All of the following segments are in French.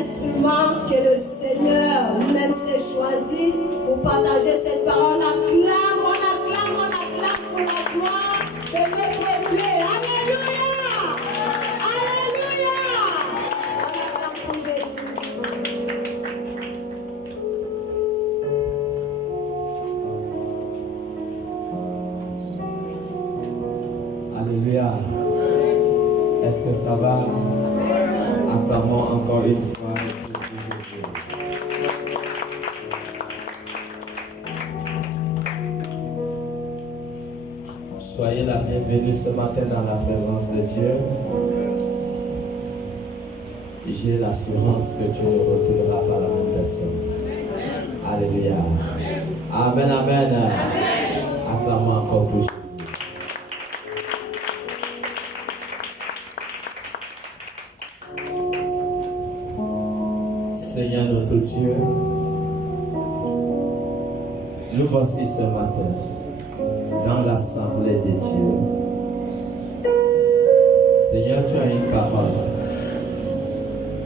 instrument que le Seigneur lui-même s'est choisi pour partager cette parole. On acclame pour la gloire de notre Dieu. Alléluia! Alléluia! On acclame pour Jésus. Alléluia. Est-ce que ça va? Acclamons encore une fois. Soyez la bienvenue ce matin dans la présence de Dieu. J'ai l'assurance que Dieu nous retournera par la même personne. Alléluia. Amen, amen. Acclamons encore pour Jésus. Seigneur notre Dieu, nous voici ce matin dans l'assemblée des dieux. Seigneur, tu as une parole.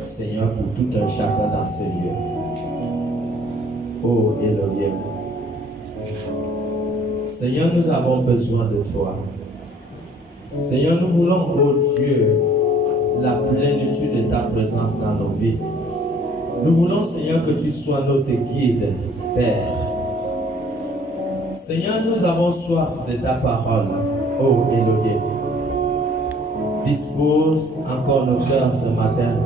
Seigneur, pour tout un chacun dans ce lieu. Oh Elohim. Seigneur, nous avons besoin de toi. Seigneur, nous voulons, oh Dieu, la plénitude de ta présence dans nos vies. Nous voulons, Seigneur, que tu sois notre guide, Père. Seigneur, nous avons soif de ta parole, oh Elohim. Dispose encore nos cœurs ce matin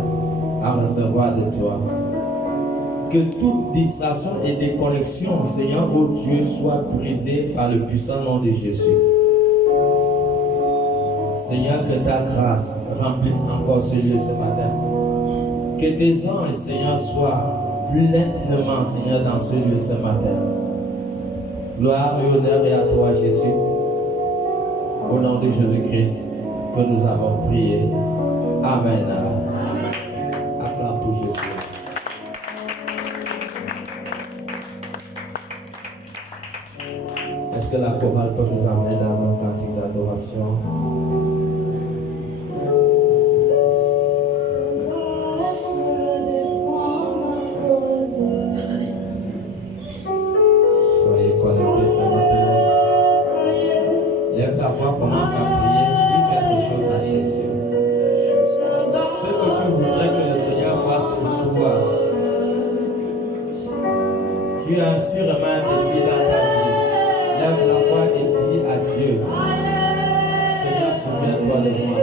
à recevoir de toi. Que toute distraction et déconnexion, Seigneur, oh Dieu, soit brisée par le puissant nom de Jésus. Seigneur, que ta grâce remplisse encore ce lieu ce matin. Que tes anges, Seigneur, soient pleinement, Seigneur, dans ce lieu ce matin. Gloire et honneur et à toi, Jésus. Au nom de Jésus-Christ, que nous avons prié. Amen. Acclame pour Jésus. Est-ce que la chorale peut nous amener dans un cantique d'adoration? Commence à prier, dis quelque chose à Jésus. Ce que tu voudrais que le Seigneur fasse pour toi. Tu as sûrement des vies dans ta vie. Lève la voix et dis à Dieu, Seigneur, souviens-toi de moi.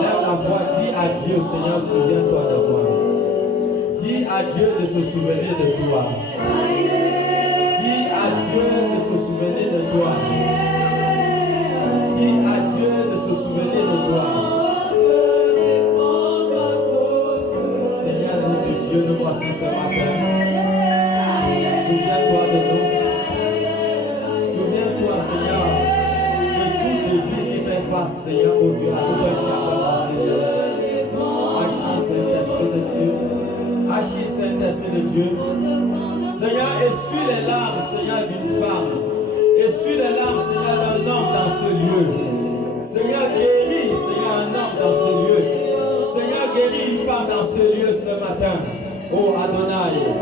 Lève la voix, dis à Dieu, Seigneur, souviens-toi de moi. Dis à Dieu de se souvenir de toi. Dis à Dieu de se souvenir de toi. Dis à Dieu de se souvenir de toi. Seigneur notre Dieu, nous voici ce matin. Souviens-toi de nous. Souviens-toi, Seigneur, de toute vie qui fait face, Seigneur, au Dieu, à tout un chacun dans ce lieu. Agis, Saint-Esprit de Dieu. Agis, Saint-Esprit de Dieu. Seigneur, essuie les larmes, Seigneur, d'une femme. Essuie les larmes, Seigneur, d'un homme dans ce lieu. Seigneur, guéris, Seigneur, un homme dans ce lieu. Seigneur, guéris une femme dans ce lieu ce matin. Oh Adonai,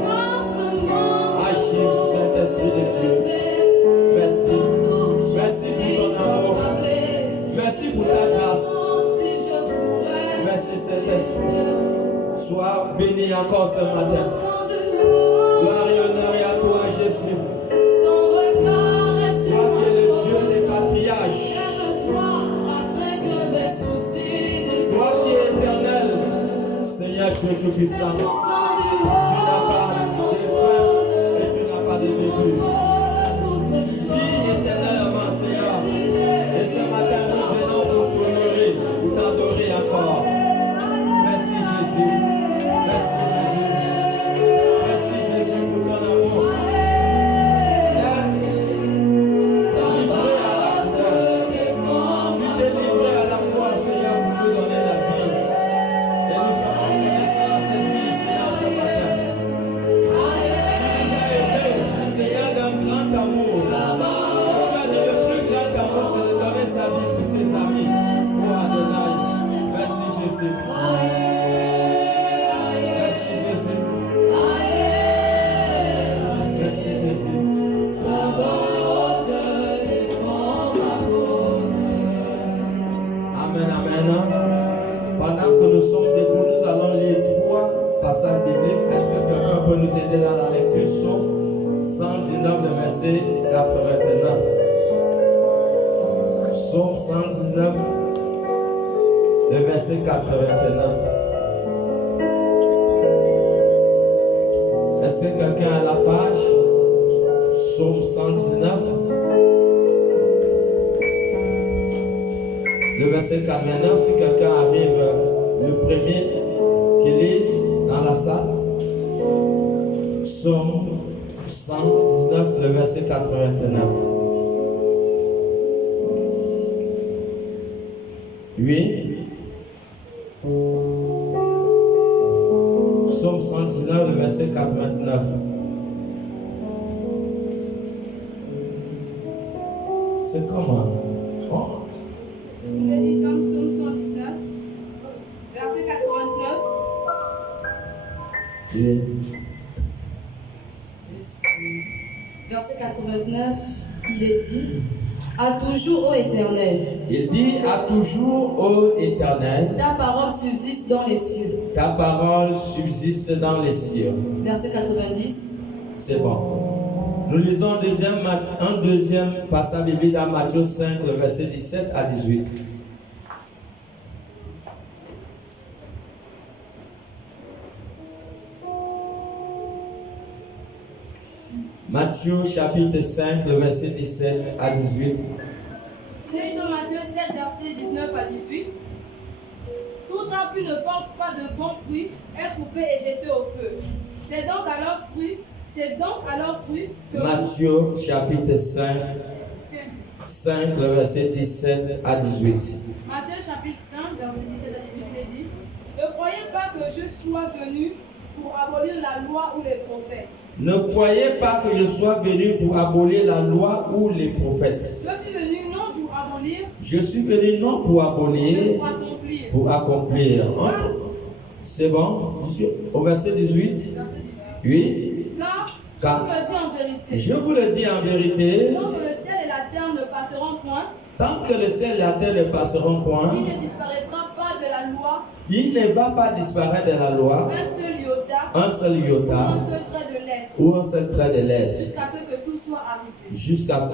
agis, Saint-Esprit de Dieu. Merci. Merci pour ton amour. Merci pour ta grâce. Merci, Saint-Esprit. Sois béni encore ce matin. Gloire et honneur à toi, Jésus. Seigneur, tu es tout puissant. Tu n'as pas de fin et tu n'as pas de début. Vis éternellement, Seigneur. Et ce matin, nous venons pour t'honorer, pour t'adorer encore. Merci Jésus. Merci Jésus. Merci Jésus pour ton amour. Tu t'es livré à la croix, Seigneur, pour nous donner la vie. Et nous sommes reconnaissants à cette vie, Seigneur, ce matin. Tu nous as aimés, Seigneur, d'un grand amour. Tu as dit le plus grand amour, c'est de donner sa vie pour ses amis. Oh Adonai, merci Jésus. nous sommes debout, nous allons lire 3 passages bibliques. Est-ce que quelqu'un peut nous aider dans la lecture? Psaume 119, le verset 89. Psaume 119, le verset 89. Est-ce que quelqu'un a la page? Psaume 119, le verset 89. Si quelqu'un arrive, le premier qui lise dans la salle. Psaume 119, le verset 89. Oui. Psaume 119, le verset 89. C'est comment? Oh. Il est dit dans Psaume 119, verset 89. Oui. Verset 89, il est dit, à toujours, ô Éternel. Il dit à toujours, ô Éternel, Ta parole subsiste dans les cieux. ta parole subsiste dans les cieux. Verset 90. C'est bon. Nous lisons un deuxième passage biblique dans Matthieu 5, le verset 17 à 18. Matthieu chapitre 5, le verset 17 à 18. Il est dans Matthieu 7, verset 19 à 18. Tout arbre qui ne porte pas de bons fruits est coupé et jeté au feu. C'est donc à leurs fruits que Matthieu chapitre 5, le verset 17 à 18. Matthieu chapitre 5, verset 17 à 18, il est dit, ne croyez pas que je sois venu pour abolir la loi ou les prophètes. Ne croyez pas que je sois venu pour abolir la loi ou les prophètes. Je suis venu non pour abolir, Je suis venu non pour mais abolir, pour accomplir. pour accomplir. C'est bon? Au verset 18. Verset 18. Oui. Car, je vous le dis en vérité, Je vous le dis en vérité, tant que le ciel et la terre ne passeront point, tant que le ciel et la terre ne passeront point, il ne disparaîtra pas de la loi il ne va pas disparaître de la loi un seul iota, un seul iota un seul trait de lettre, ou un seul trait de lettre, jusqu'à ce que tout soit arrivé. jusqu'à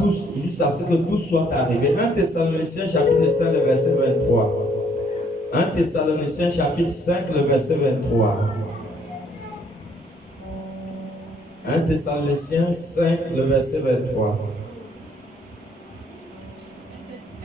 ce que tout soit arrivé. 1 Thessaloniciens chapitre 5, le verset 23. 1 Thessaloniciens chapitre 5, le verset 23. 1 Thessaloniciens 5, le verset 23.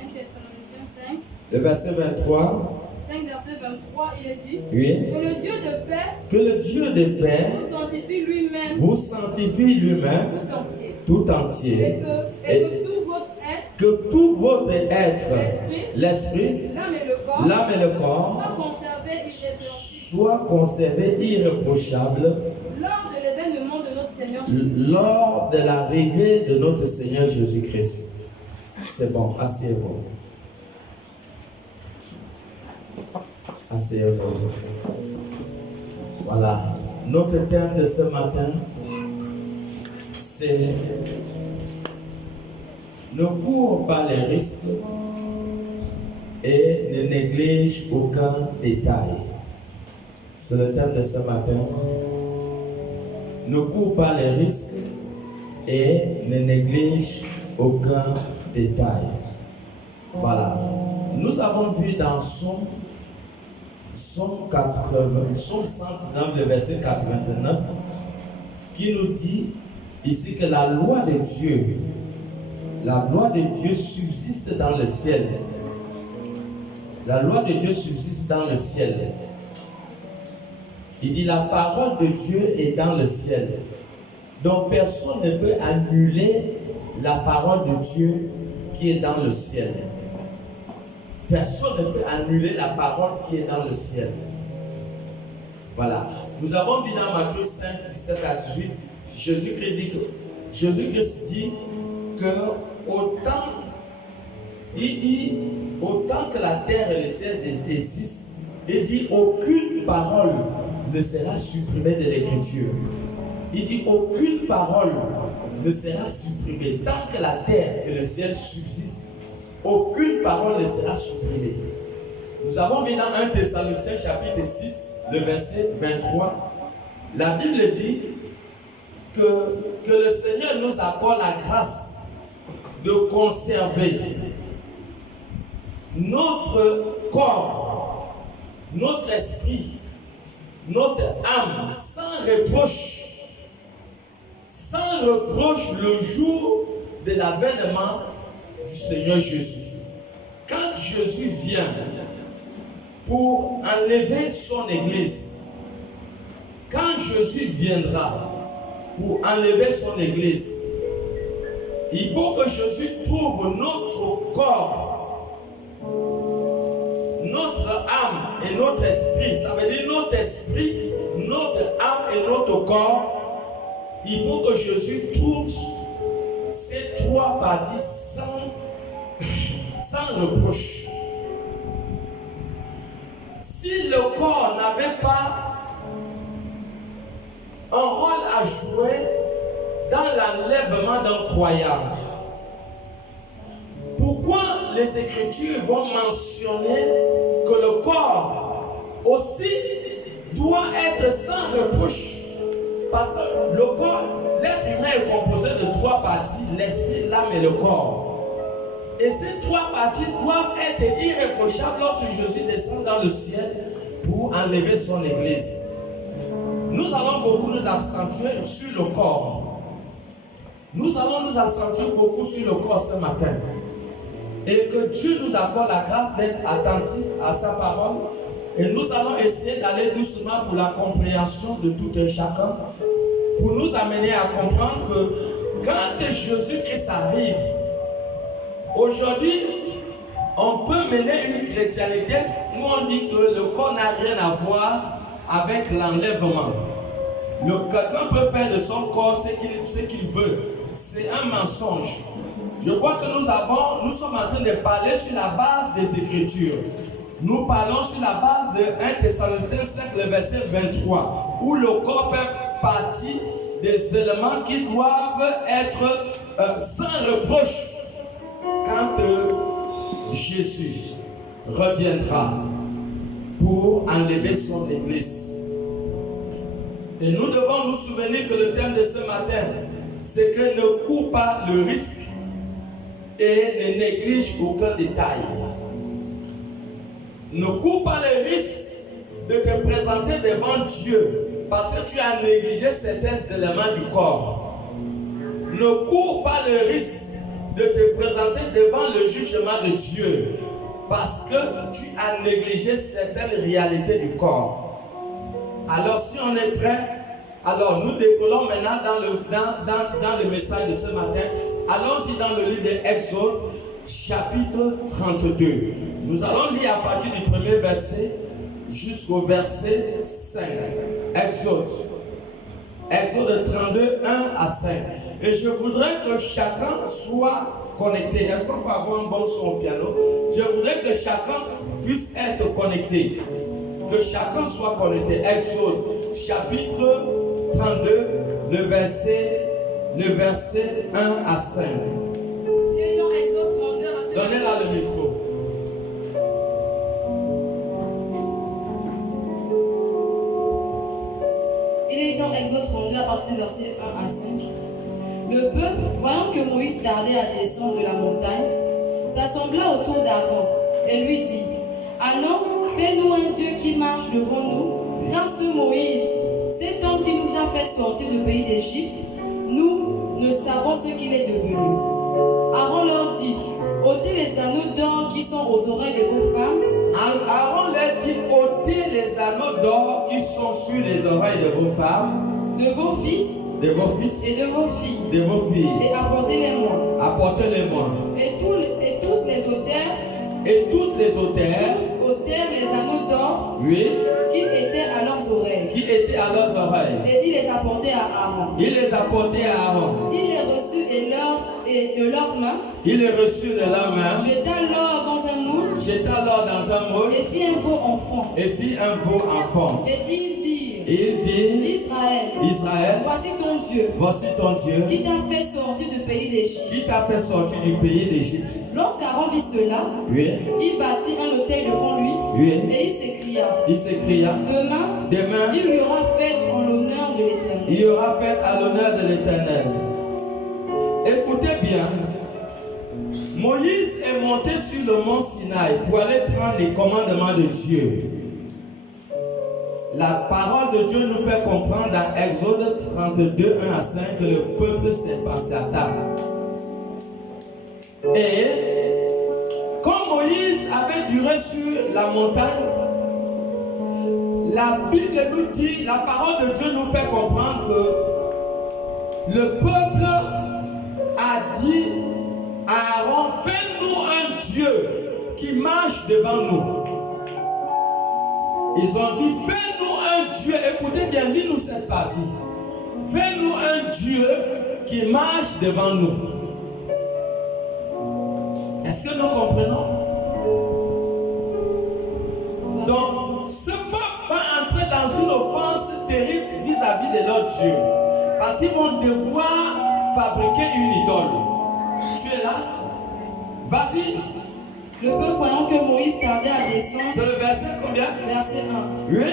1 Thessaloniciens 5, Le verset 23. 5 verset 23, il est dit, Oui. que le Dieu de paix Que le Dieu de paix vous sanctifie lui-même vous sanctifie lui-même tout entier. tout entier. Et que tout votre être, Que tout votre être, l'esprit, l'âme et le corps, l'âme et le corps, soient conservés irrépréhensibles soient conservés irréprochables lors de l'événement de notre Seigneur. lors de l'arrivée de notre Seigneur Jésus-Christ. C'est bon, asseyez-vous. Asseyez-vous. Voilà. Notre thème de ce matin, c'est ne cours pas les risques et ne néglige aucun détail. C'est le thème de ce matin. Ne cours pas les risques et ne néglige aucun détail. Voilà. Nous avons vu dans Psaume 119, le verset 89, qui nous dit ici que la loi de Dieu subsiste dans le ciel. La loi de Dieu subsiste dans le ciel. Il dit la parole de Dieu est dans le ciel. Donc personne ne peut annuler la parole de Dieu qui est dans le ciel. Personne ne peut annuler la parole qui est dans le ciel. Voilà. Nous avons vu dans Matthieu 5, 17 à 18, Jésus-Christ dit que autant que la terre et le ciel existent, il dit aucune parole ne sera supprimée de l'écriture. Il dit aucune parole ne sera supprimée. Tant que la terre et le ciel subsistent, aucune parole ne sera supprimée. Nous avons mis dans 1 Thessaloniciens chapitre 6, le verset 23. La Bible dit que le Seigneur nous accorde la grâce de conserver notre corps, notre esprit, notre âme sans reproche le jour de l'avènement du Seigneur Jésus. Quand Jésus vient pour enlever son église, quand Jésus viendra pour enlever son église, il faut que Jésus trouve notre corps, notre âme et notre esprit. Ça veut dire notre esprit, notre âme et notre corps. Il faut que Jésus trouve ces trois parties sans reproche. Si le corps n'avait pas un rôle à jouer dans l'enlèvement d'un croyant, pourquoi les Écritures vont mentionner que le corps aussi doit être sans reproche? Parce que le corps, l'être humain est composé de trois parties, l'esprit, l'âme et le corps. Et ces trois parties doivent être irréprochables lorsque Jésus descend dans le ciel pour enlever son église. Nous allons beaucoup nous accentuer sur le corps. Nous allons nous accentuer beaucoup sur le corps ce matin. Et que Dieu nous accorde la grâce d'être attentifs à sa parole. Et nous allons essayer d'aller doucement pour la compréhension de tout un chacun. Pour nous amener à comprendre que quand Jésus-Christ arrive, aujourd'hui, on peut mener une chrétienté où on dit que le corps n'a rien à voir avec l'enlèvement. Quelqu'un peut faire de son corps ce qu'il veut. C'est un mensonge. Je crois que nous sommes en train de parler sur la base des Écritures. Nous parlons sur la base de 1 Thessaloniciens 5, le verset 23, où le corps fait partie des éléments qui doivent être sans reproche quand Jésus reviendra pour enlever son église. Et nous devons nous souvenir que le thème de ce matin, c'est que ne court pas le risque et ne néglige aucun détail. Ne cours pas le risque de te présenter devant Dieu parce que tu as négligé certains éléments du corps. Ne cours pas le risque de te présenter devant le jugement de Dieu parce que tu as négligé certaines réalités du corps. Alors si on est prêt, alors nous décollons maintenant dans le message de ce matin. Allons-y dans le livre d'Exode, chapitre 32. Nous allons lire à partir du premier verset jusqu'au verset 5. Exode 32, 1 à 5. Et je voudrais que chacun soit connecté. Est-ce qu'on peut avoir un bon son au piano? Je voudrais que chacun puisse être connecté. Que chacun soit connecté. Exode, chapitre 32, le verset 1 à 5. Donnez-la le micro. Il est dans Exode 32 à partir du verset 1 à 5. Le peuple, voyant que Moïse tardait à descendre de la montagne, s'assembla autour d'Aaron et lui dit: allons, fais-nous un Dieu qui marche devant nous, car ce Moïse, cet homme qui nous a fait sortir du pays d'Égypte, nous ne savons ce qu'il est devenu. Aaron leur dit: ôtez les anneaux d'or qui sont aux oreilles de vos femmes. Aaron leur dit: ôtez les anneaux d'or qui sont sur les oreilles de vos femmes, de vos fils, et de vos filles, et apportez-les-moi. Apportez-les-moi. Et tous les auteurs ôtèrent les anneaux d'or, oui, qui étaient à leurs oreilles. Et ils les apportaient à Aaron. Il les reçut et de leurs mains. Jeta l'or dans un moule. Et fit un veau enfant. Et ils dirent: Il dit, Israël, Israël, voici ton Dieu, voici ton Dieu qui t'a fait sortir du pays d'Égypte. qui t'a fait sortir du pays d'Égypte. Lorsqu'Aaron vit cela, Oui, il bâtit un autel devant lui oui. et il s'écria, Il s'écria, demain, demain, il y aura fête en l'honneur de l'Éternel. il y aura fête à l'honneur de l'Éternel. Écoutez bien, Moïse est monté sur le mont Sinaï pour aller prendre les commandements de Dieu. La parole de Dieu nous fait comprendre dans Exode 32, 1 à 5 que le peuple s'est passé à table. Et quand Moïse avait duré sur la montagne, la Bible nous dit, la parole de Dieu nous fait comprendre que le peuple a dit à Aaron, fais-nous un Dieu qui marche devant nous. Ils ont dit, fais-nous un Dieu, écoutez bien, lis-nous cette partie. Fais-nous un Dieu qui marche devant nous. Est-ce que nous comprenons? Donc, ce peuple va entrer dans une offense terrible vis-à-vis de leur Dieu. Parce qu'ils vont devoir fabriquer une idole. Tu es là? Vas-y. Le peuple voyant que Moïse tardait à descendre, C'est le verset combien? verset 1. Oui.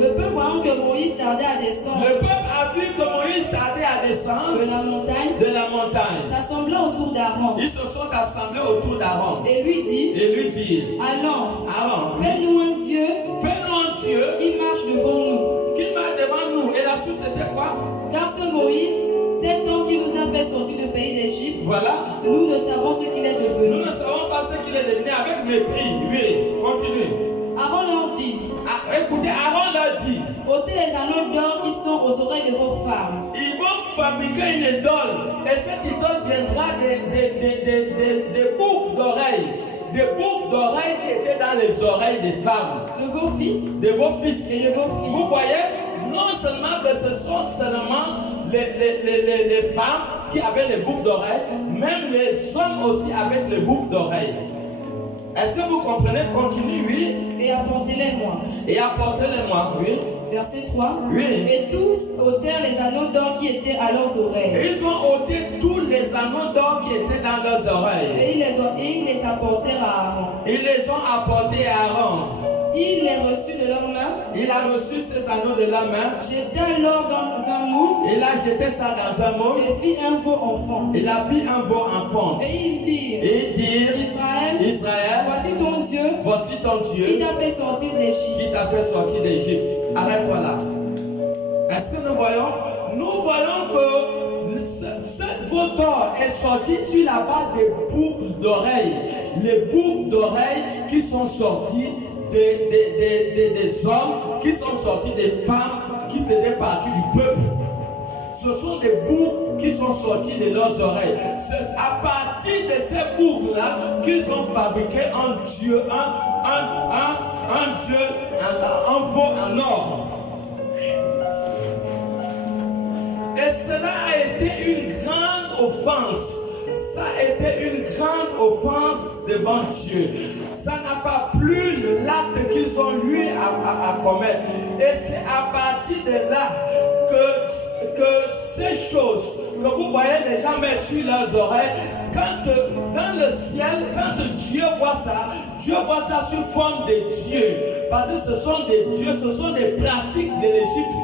Le peuple voyant que Moïse tardait à descendre Le peuple a vu que Moïse tardait à descendre de la montagne, s'assembla autour d'Aaron Ils se sont assemblés autour d'Aaron et lui dit, et lui dit, allons, Aaron, fais-nous un Dieu fais-nous un Dieu qui marche devant nous. qui marche devant nous. Et la suite c'était quoi? Car ce Moïse, cet homme qui nous a fait sortir du pays d'Égypte, Voilà. nous ne savons ce qu'il est Nous devenu. ne savons pas ce qu'il est devenu avec mépris. Oui, continue. Aaron leur dit, Écoutez, Aaron leur dit, ôtez les anneaux d'or qui sont aux oreilles de vos femmes. ils vont fabriquer une idole. Et cette idole viendra des boucles d'oreilles. Des boucles d'oreilles qui étaient dans les oreilles des femmes. De vos fils De vos fils. et de vos filles. Vous voyez, non seulement que ce sont seulement les femmes qui avaient les boucles d'oreilles, même les hommes aussi avec les boucles d'oreilles. Est-ce que vous comprenez? Continue, oui. Et apportez-les-moi. Et apportez-les-moi, oui. Verset 3. Oui. Et tous ôtèrent les anneaux d'or qui étaient à leurs oreilles. Et ils ont ôté tous les anneaux d'or qui étaient dans leurs oreilles. Et ils les apportèrent à Aaron. Ils les ont apportés à Aaron. Il les reçut de leurs mains, Il a reçu ces anneaux de la main. jeta l'or dans un moule Il a jeté ça dans un moule. et fit un veau enfant. Il a mis un veau enfant. Et ils dirent, Et dire, Israël, Israël, voici ton Dieu voici ton qui Dieu t'a fait sortir d'Égypte. qui t'a fait sortir d'Égypte. Arrête-toi là. Est-ce que nous voyons? Nous voyons que ce veau d'or est sorti sur la base des boucles d'oreilles. Les boucles d'oreilles qui sont sorties des hommes, qui sont sortis des femmes qui faisaient partie du peuple. Ce sont des boucles qui sont sorties de leurs oreilles. C'est à partir de ces boucles-là qu'ils ont fabriqué un Dieu, un Dieu, un veau en or. Et cela a été une grande offense. Ça a été une grande offense devant Dieu. Ça n'a pas plu l'acte qu'ils ont eu à commettre. Et c'est à partir de là que ces choses que vous voyez les gens mettre sur leurs oreilles, quand dans le ciel, quand Dieu voit ça sous forme de Dieu. Parce que ce sont des dieux, ce sont des pratiques de l'Égypte.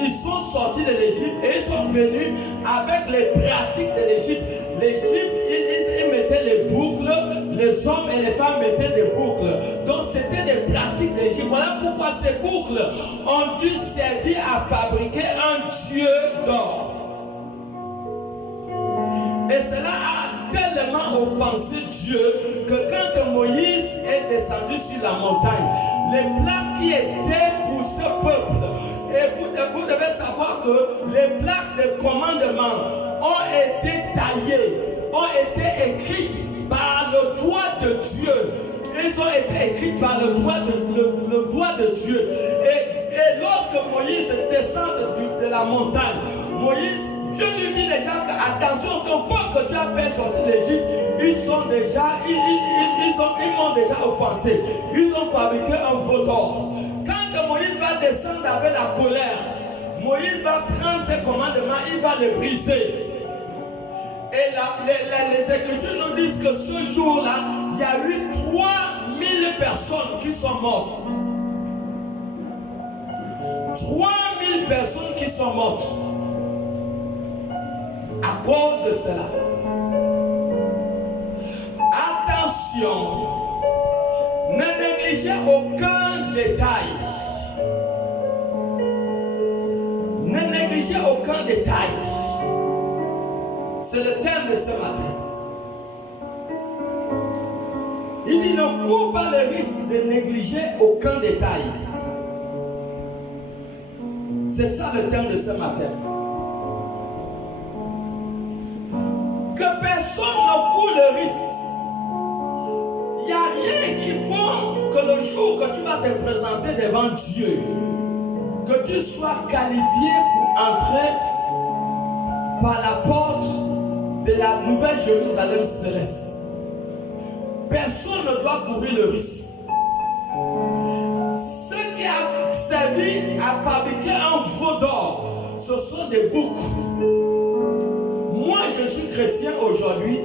Ils sont sortis de l'Égypte et ils sont venus avec les pratiques de l'Égypte. L'Égypte, ils mettaient les boucles, les hommes et les femmes mettaient des boucles. Donc c'était des pratiques de l'Égypte. Voilà pourquoi ces boucles ont dû servir à fabriquer un Dieu d'or. Et cela a tellement offensé Dieu que quand Moïse est descendu sur la montagne, les plaques qui étaient pour ce peuple, et vous devez savoir que les plaques de commandement ont été taillées, ont été écrites par le doigt de Dieu. Ils ont été écrites par le doigt de Dieu. Et lorsque Moïse descend de la montagne, Dieu lui dit déjà que attention, ton peuple que tu as fait sortir d'Égypte, ils m'ont déjà offensé. Ils ont fabriqué un veau d'or. Quand Moïse va descendre avec la colère. Moïse va prendre ses commandements, il va les briser. Et les Écritures nous disent que ce jour-là, il y a eu 3000 personnes qui sont mortes. 3000 personnes qui sont mortes à cause de cela. Attention, ne négligez aucun détail. Ne négligez aucun détail. C'est le thème de ce matin. Il dit ne court pas le risque de négliger aucun détail. C'est ça le thème de ce matin. Que personne ne court le risque. Il n'y a rien qui vaut que le jour que tu vas te présenter devant Dieu, que tu sois qualifié pour entrer par la porte de la nouvelle Jérusalem céleste. Personne ne doit courir le risque. Ceux qui a servi à fabriquer un veau d'or, ce sont des boucs. Moi, je suis chrétien aujourd'hui.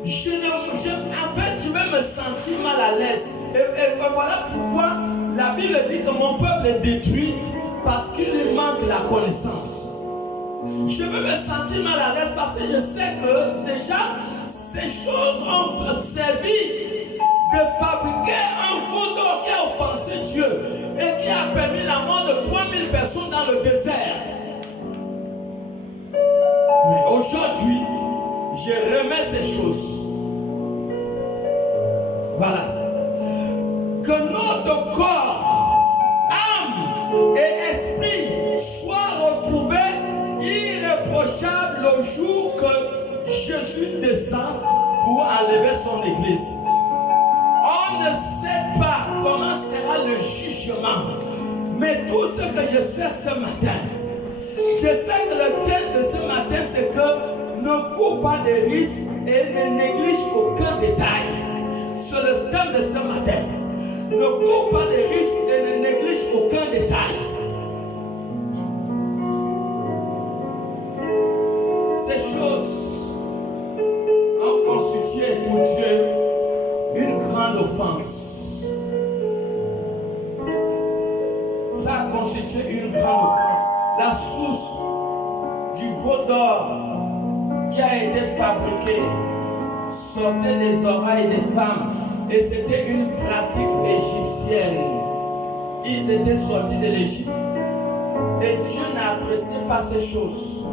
En fait, je vais me sentir mal à l'aise. Et voilà pourquoi la Bible dit que mon peuple est détruit parce qu'il lui manque la connaissance. Je vais me sentir mal à l'aise parce que je sais que déjà, ces choses ont servi de fabriquer un veau d'or qui a offensé Dieu et qui a permis la mort de 3000 personnes dans le désert. Mais aujourd'hui, je remets ces choses. Voilà. Que notre corps, âme et esprit soient retrouvés irréprochables le jour que Jésus descend pour enlever son église. On ne sait pas comment sera le jugement. Mais tout ce que je sais ce matin, je sais que le thème de ce matin, c'est que ne cours pas de risques et ne néglige aucun détail. C'est le thème de ce matin. Ne cours pas de risques et ne néglige aucun détail. Ces choses ont constitué pour Dieu une grande offense. Ça a constitué une grande offense. La source du veau d'or qui a été fabriqué sortait des oreilles des femmes et c'était une pratique égyptienne. Ils étaient sortis de l'Égypte et Dieu n'appréciait pas ces choses.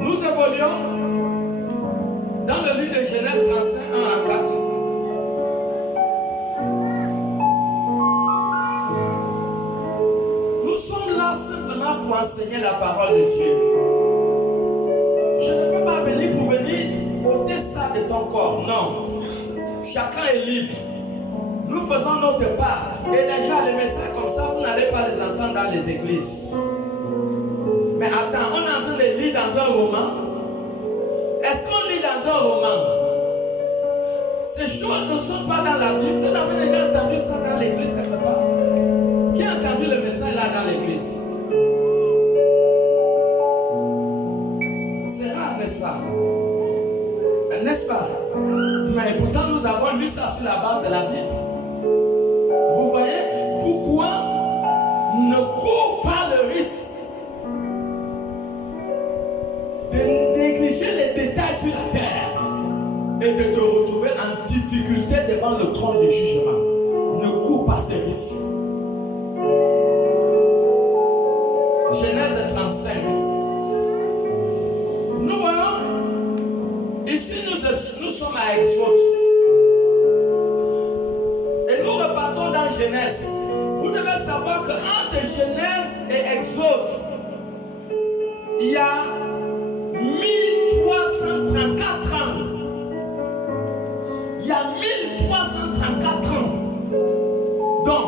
Nous évoluons dans le livre de Genèse 35, 1 à 4. Nous sommes là simplement pour enseigner la parole de Dieu. Je ne peux pas venir pour venir ôter ça de ton corps. Non. Chacun est libre. Nous faisons notre part. Et déjà, les messages comme ça, vous n'allez pas les entendre dans les églises. Mais attends, on est en train de lire dans un roman. Est-ce qu'on lit dans un roman? Ces choses ne sont pas dans la Bible. Vous avez déjà entendu ça dans l'église quelque part? Qui a entendu le message là dans l'église? C'est rare, n'est-ce pas? N'est-ce pas? Mais pourtant, nous avons lu ça sur la base de la Bible. Vous voyez pourquoi ne cours pas le risque de négliger les détails sur la terre et de te retrouver en difficulté devant le trône du jugement. Ne cours pas ce risque. Genèse 35. Nous voyons, ici nous sommes à Exode. Et nous repartons dans Genèse. Vous devez savoir qu'entre Genèse et Exode, il y a 1334 ans. Il y a 1334 ans. Donc,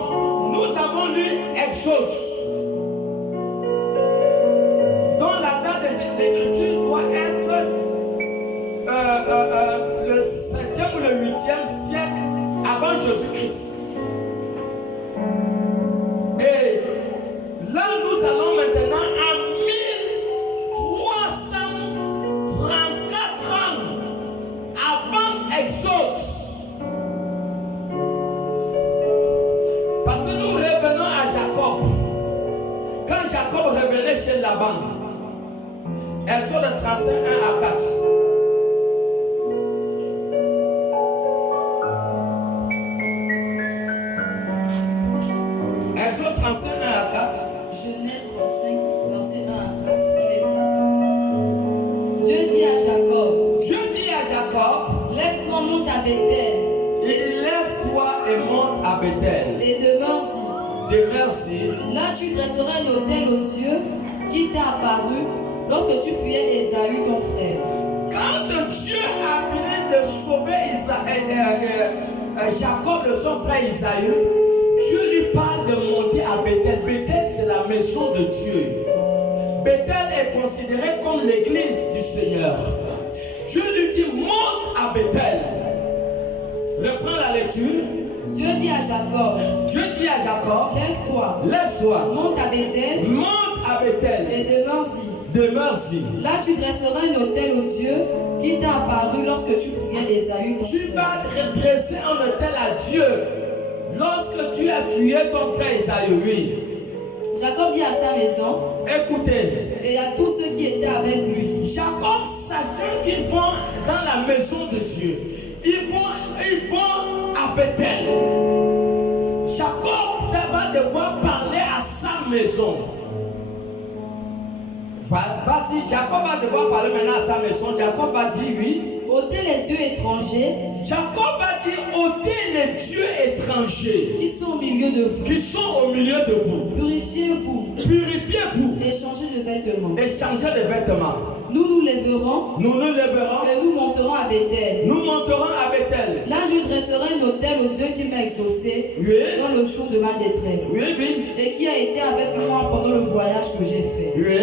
nous avons lu Exode, dont la date des Écritures doit être 6e siècle avant Jésus-Christ. Et là, nous allons maintenant à 1334 ans avant Exode. Parce que nous revenons à Jacob. Quand Jacob revenait chez Laban, Exode 35, 1 à 4. Exode 35, 1 à 4. Genèse 35, verset 1 à 4, il est dit. Dieu dit à Jacob, lève-toi, monte à Bethel. Lève-toi et monte à Bethel. Et demeure-y. Demeure-y. Là, tu dresseras un autel au Dieu qui t'a apparu lorsque tu fuyais Ésaü, ton frère. Quand Dieu a fini de sauver Jacob de son frère Isaïe, Dieu lui parle de monter à Bethel. Bethel, c'est la maison de Dieu. Bethel est considéré comme l'église du Seigneur. Dieu lui dit, monte à Bethel. Reprends la lecture. Dieu dit à Jacob, lève-toi, monte à Bethel, monte à Bethel et demeure-y. Demeure-y. Là, tu dresseras un autel au Dieu qui t'a apparu lorsque tu fuyais Ésaü, ton Tu frère. vas dresser un autel à Dieu lorsque tu as fuyé ton frère Isaïe. Oui. Jacob dit à sa maison Écoutez, et à tous ceux qui étaient avec lui. Jacob, sachant qu'ils vont dans la maison de Dieu, ils vont à Bethel. Jacob va devoir parler à sa maison. Vas-y, Jacob va devoir parler maintenant à sa maison. Jacob va dire oui. Ôtez les dieux étrangers Jacob va dire ôtez les dieux étrangers qui sont au milieu de vous. qui sont au milieu de vous. Purifiez-vous Purifiez-vous et changez de vêtements. et changez de vêtements. Nous nous lèverons Nous nous lèverons. et nous monterons à Bethel. Nous monterons à Bethel. Là, je dresserai un autel au Dieu qui m'a exaucé Oui. dans le jour de ma détresse Oui, oui. et qui a été avec moi pendant le voyage que j'ai fait. Oui.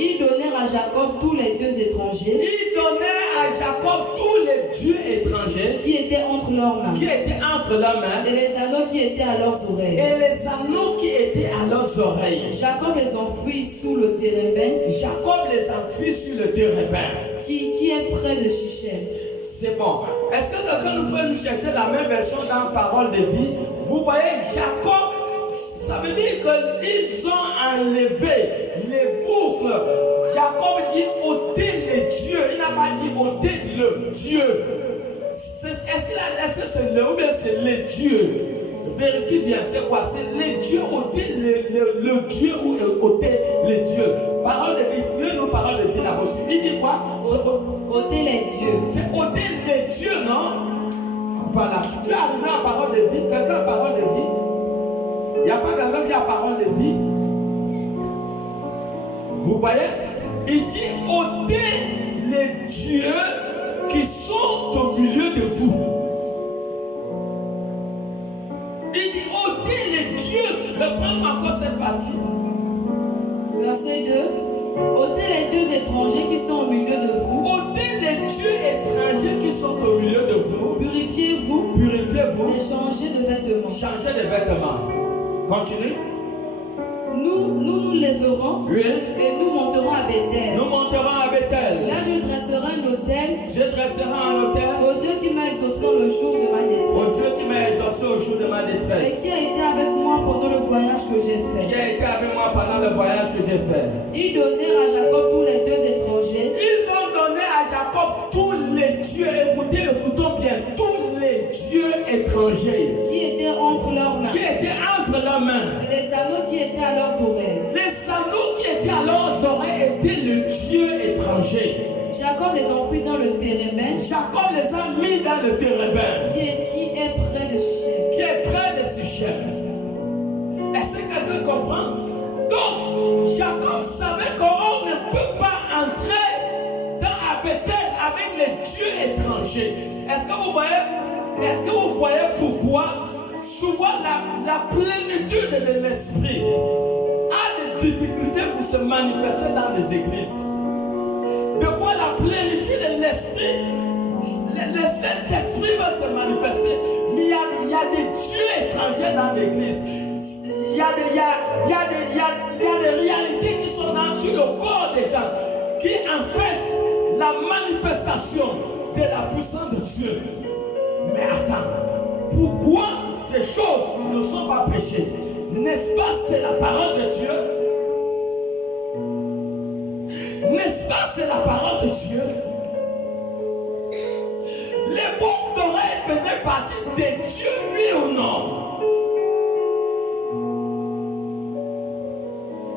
Ils donnèrent à Jacob tous les dieux étrangers Il donnait à Jacob tous les dieux étrangers qui étaient entre leurs mains qui étaient entre leurs mains et les anneaux qui étaient à leurs oreilles. et les anneaux qui étaient à leurs oreilles. Jacob les enfouit sous le térébinthe Jacob les enfuit sur le térébinthe. qui est près de Shichem. C'est bon. Est-ce que quelqu'un nous peut nous chercher la même version dans Parole de vie? Vous voyez, Jacob, ça veut dire qu'ils ont enlevé les boucles. Jacob dit ôtez les dieux. Il n'a pas dit ôtez le Dieu. Est-ce que c'est le ou bien c'est les dieux? Vérifie bien, c'est quoi? C'est les dieux, ôter le Dieu ou ôter les dieux. Parole de vie, fuyez-nous parole de vie là-bas. Il dit quoi? Ôtez les dieux. C'est ôter les dieux, non? Voilà, tu as arrivé à parole de vie. Quelqu'un a parole de vie? Il n'y a pas quelqu'un qui a parole de vie. Vous voyez? Il dit ôtez les dieux qui sont au milieu de vous. Il dit ôtez les dieux. Reprends encore cette partie. Verset 2. Ôtez les dieux étrangers qui sont au milieu de vous. Ôtez les dieux étrangers qui sont au milieu de vous. Purifiez-vous Purifiez-vous. et changez de vêtements. Changez de vêtements. Continue. Nous lèverons Oui. et nous monterons à Bethel. Nous monterons à Bethel. Là, je dresserai un autel Je dresserai un autel au Dieu qui m'a exaucé dans le jour de ma au détresse Dieu qui m'a exaucé au jour de ma et détresse. qui a été avec moi pendant le voyage que j'ai Qui fait. a été avec moi pendant le voyage que j'ai fait. Ils donnèrent à Jacob tous les dieux étrangers Ils ont donné à Jacob tous les dieux. Écoutons bien. Tous les dieux étrangers qui étaient entre leurs mains qui étaient entre leurs mains. et les anneaux qui étaient à leurs oreilles. Les anneaux qui étaient à leurs oreilles étaient le dieu étranger. Jacob les enfouit dans le térébinthe Jacob les a mis dans le térébinthe qui est près de Shichem. qui est près de Sichem. Est-ce que quelqu'un comprend? Donc, Jacob savait qu'on ne peut pas entrer dans Bethel avec les dieux étrangers. Est-ce que vous voyez pourquoi souvent la plénitude de l'esprit a des difficultés pour se manifester dans des églises? De voir la plénitude de l'esprit, le Saint-Esprit va peut se manifester. Mais il y a des dieux étrangers dans l'église. Il y a des réalités qui sont sur le corps des gens qui empêchent la manifestation de la puissance de Dieu. Mais attends, pourquoi ces choses ne sont pas prêchées? N'est-ce pas, c'est la parole de Dieu? N'est-ce pas, c'est la parole de Dieu? Les boucles d'oreilles faisaient partie des dieux, oui ou non?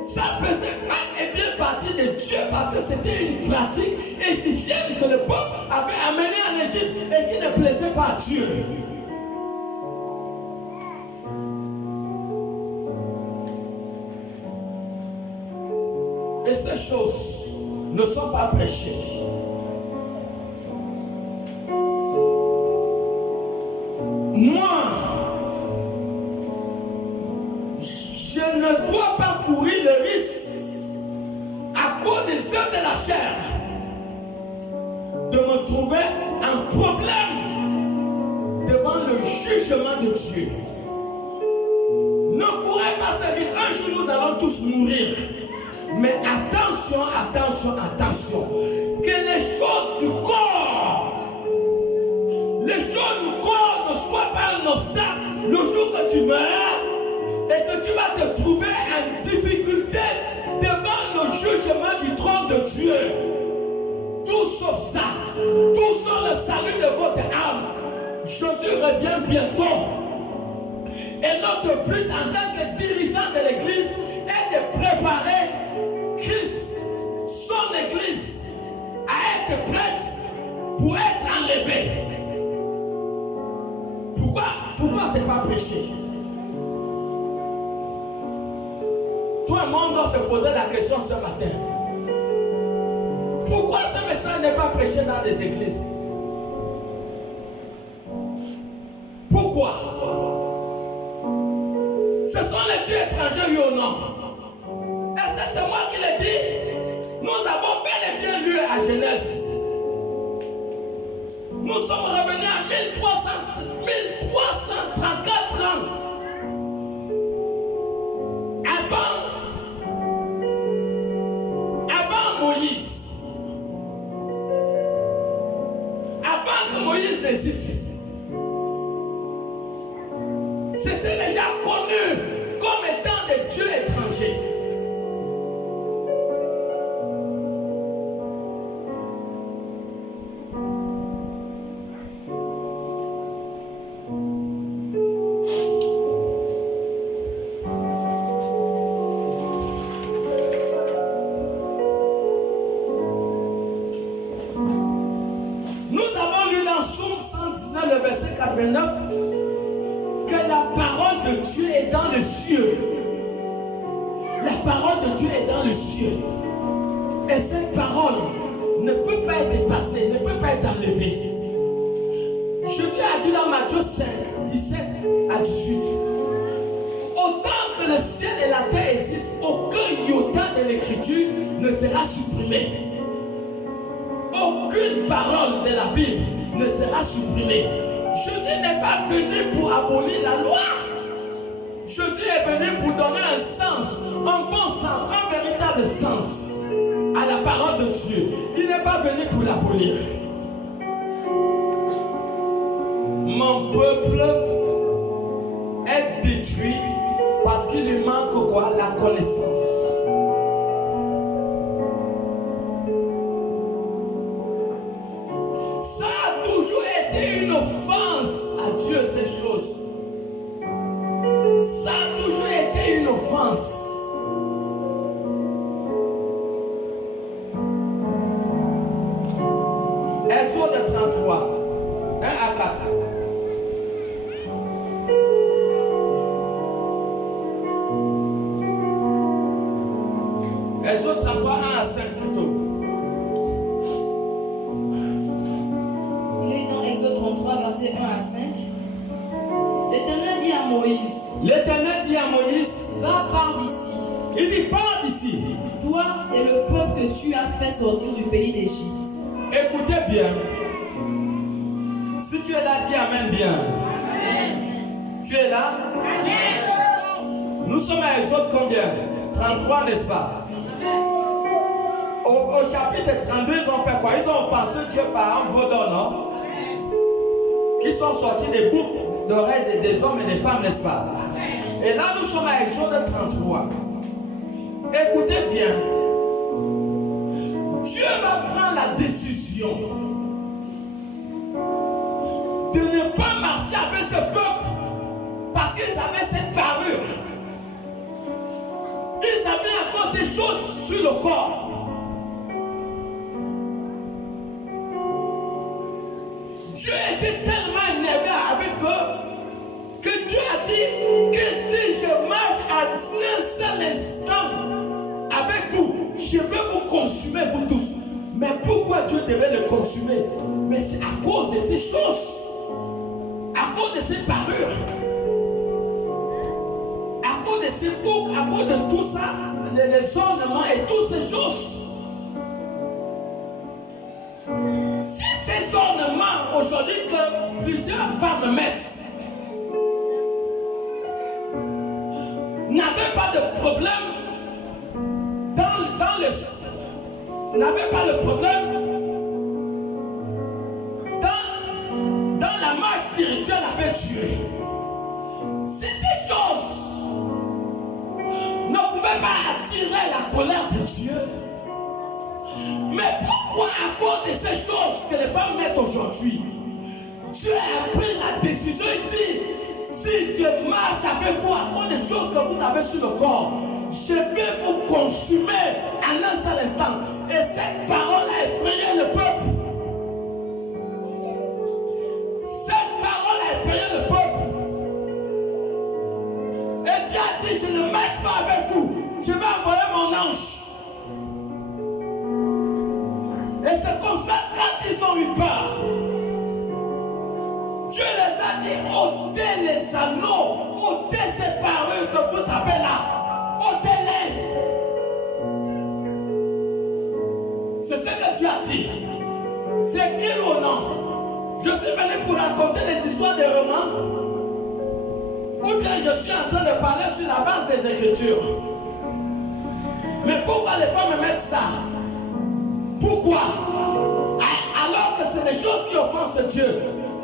Ça faisait mal et bien partie des dieux parce que c'était une pratique égyptienne que le peuple avait amenée en Égypte et qui ne plaisait pas à Dieu. Et ces choses ne sont pas prêchées. Moi, je ne dois pas courir le risque à cause des œuvres de la chair de me trouver un problème devant le jugement de Dieu. Ne courez pas ce risque. Un jour nous allons tous mourir. Mais attention, attention, attention. Que les choses du corps ne soient pas un obstacle le jour que tu meurs et que tu vas te trouver en difficulté devant le jugement du trône de Dieu. Tout sauf ça, tout sauf le salut de votre âme. Jésus revient bientôt. Et notre but en tant que dirigeant de l'église est de préparer Christ, son église, à être prête pour être enlevée. Pourquoi c'est pas prêché? Tout le monde doit se poser la question ce matin. Pourquoi ce message n'est pas prêché dans les églises? Pourquoi? Ce sont les dieux étrangers, oui ou non? Est-ce que c'est moi qui l'ai dit? Nous avons bel et bien lu à Genèse. Nous sommes revenus à 1334 ans avant Moïse. Avant que Moïse n'existe. C'était déjà connu comme étant des dieux étrangers. Que la parole de Dieu est dans le ciel. La parole de Dieu est dans le ciel. Et cette parole ne peut pas être effacée, ne peut pas être enlevée. Jésus a dit dans Matthieu 5, 17 à 18. Autant que le ciel et la terre existent, aucun iota de l'écriture ne sera supprimé. Aucune parole de la Bible ne sera supprimée. Jésus n'est pas venu pour abolir la loi. Jésus est venu pour donner un sens, un bon sens, un véritable sens à la parole de Dieu. Il n'est pas venu pour l'abolir. Mon peuple est détruit parce qu'il lui manque quoi? La connaissance. Ça a toujours été une offense à Dieu, ces choses. Ça a toujours été une offense. Exode 33, 1 à 4. Exode 33, 1 à 5 plutôt. Il est dans Exode 33, verset 1 à 5. L'Éternel dit à Moïse. L'Éternel dit à Moïse. Va, pars d'ici. Il dit, pars d'ici. Toi et le peuple que tu as fait sortir du pays d'Égypte. Écoutez bien. Si tu es là, dis Amen bien. Tu es là? Nous sommes à Exode combien? 33, n'est-ce pas? Au chapitre 32, ils ont fait quoi? Ils ont offensé Dieu par un vaudor, non? Qui sont sortis des boucles d'oreilles des hommes et des femmes, n'est-ce pas? Et là, nous sommes à Exode 33. Écoutez bien. Dieu va prendre la décision de ne pas marcher avec ce peuple parce qu'ils avaient cette parure. Ils avaient encore ces choses sur le corps. Dieu était tellement énervé avec eux que Dieu a dit que si je marche à un seul instant avec vous, je vais vous consumer vous tous. Mais pourquoi Dieu devait le consumer? Mais c'est à cause de ces choses, à cause de ces parures, à cause de ces boucles, à cause de tout ça, les ornements et toutes ces choses. Si ces ornements aujourd'hui que plusieurs femmes mettent n'avaient pas de problème n'avaient pas le problème dans la marche spirituelle avec Dieu. Si ces choses ne pouvaient pas attirer la colère de Dieu, mais pourquoi à cause de ces choses que les femmes mettent aujourd'hui, Dieu a pris la décision et dit, si je marche avec vous à cause des choses que vous avez sur le corps, je vais vous consumer en un seul instant. Et cette parole a effrayé le peuple. Cette parole a effrayé le peuple. Et Dieu a dit, je ne marche pas avec vous. Je vais envoyer mon ange. Et c'est comme ça, quand ils ont eu peur, Dieu les a dit, ôtez les anneaux, ôtez ces parures que vous avez là. Ôtez-les. C'est ce que Dieu a dit. C'est écrit au nom. Je suis venu pour raconter des histoires de romans. Ou bien je suis en train de parler sur la base des Écritures. Mais pourquoi les femmes mettent ça? Pourquoi? Alors que c'est des choses qui offensent Dieu.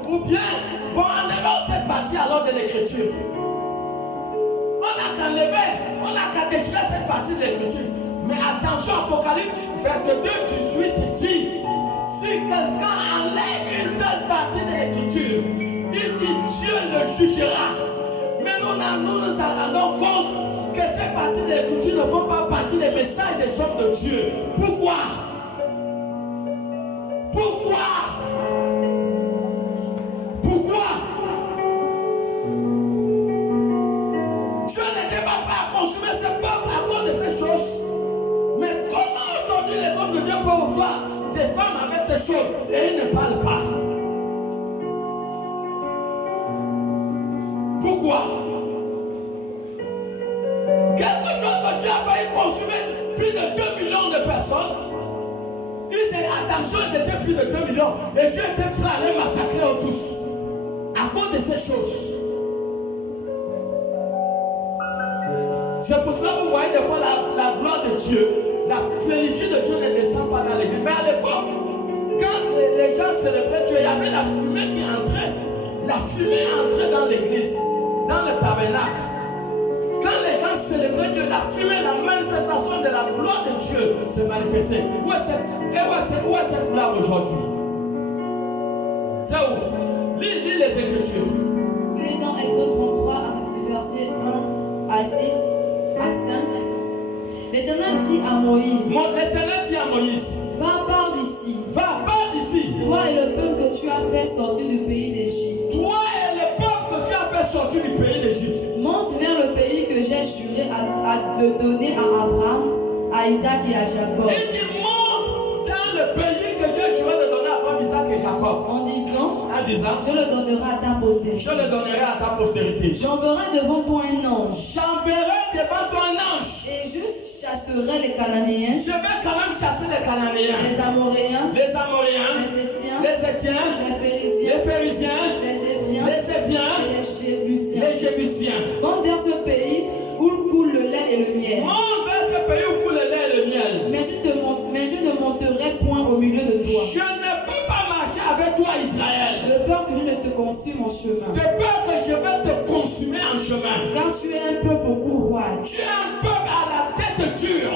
Ou bien, bon, enlevons cette partie alors de l'Écriture. On n'a qu'à enlever, on n'a qu'à déchirer cette partie de l'Écriture. Mais attention, Apocalypse 22, 18 dit, si quelqu'un enlève une seule partie de l'Écriture, il dit Dieu le jugera. Mais nous nous rendons compte que ces parties de l'Écriture ne font pas partie des messages des hommes de Dieu. Pourquoi? Pourquoi? Pourquoi? Dieu n'était pas à consumer ce peuple à cause de ces choses. Mais comment aujourd'hui les hommes de Dieu peuvent voir des femmes avec ces choses et ils ne parlent pas? Pourquoi? Quelque chose que Dieu a failli consumer plus de 2 millions de personnes. Attention, ils étaient plus de 2 millions. Et Dieu était prêt à les massacrer tous. À cause de ces choses. C'est pour ça que vous voyez des fois la gloire de Dieu, la plénitude de Dieu ne descend pas dans l'église. Mais à l'époque, quand les gens célébraient Dieu, il y avait la fumée qui entrait. La fumée entrait dans l'église, dans le tabernacle. Quand les gens célébraient Dieu, la fumée, la manifestation de la gloire de Dieu se manifestait. Où est cette gloire aujourd'hui? C'est où? Lis les Écritures. Il est dans Exode 33, versets 1 à 6 à 5. L'Éternel dit à Moïse, va par d'ici. Va par d'ici. Toi et le peuple que tu as fait sortir du pays d'Égypte. Toi et le peuple que tu as fait sortir du pays d'Égypte. Monte vers le pays que j'ai juré à le donner à Abraham, à Isaac et à Jacob. Il dit monte dans le pays que j'ai juré de donner à Abraham, Isaac et Jacob. En disant, je le donnerai à ta postérité. Je le donnerai à ta postérité. J'enverrai devant toi un ange. J'enverrai devant toi un ange. Et je chasserai les Cananéens. Je vais quand même chasser les Cananéens. Les Amoréens. Les Amoréens. Les Étiens. Les Étiens. Les Phérésiens. Les Phérésiens. Monte vers ce pays où coule le lait et le miel. Monte vers ce pays où coule le lait et le miel. Mais je ne monterai point au milieu de toi. Je ne peux pas marcher avec toi, Israël. De peur que je ne te consume en chemin. De peur que je vais te consumer en chemin. Car tu es un peuple beaucoup roide. Tu es un peuple à la tête dure.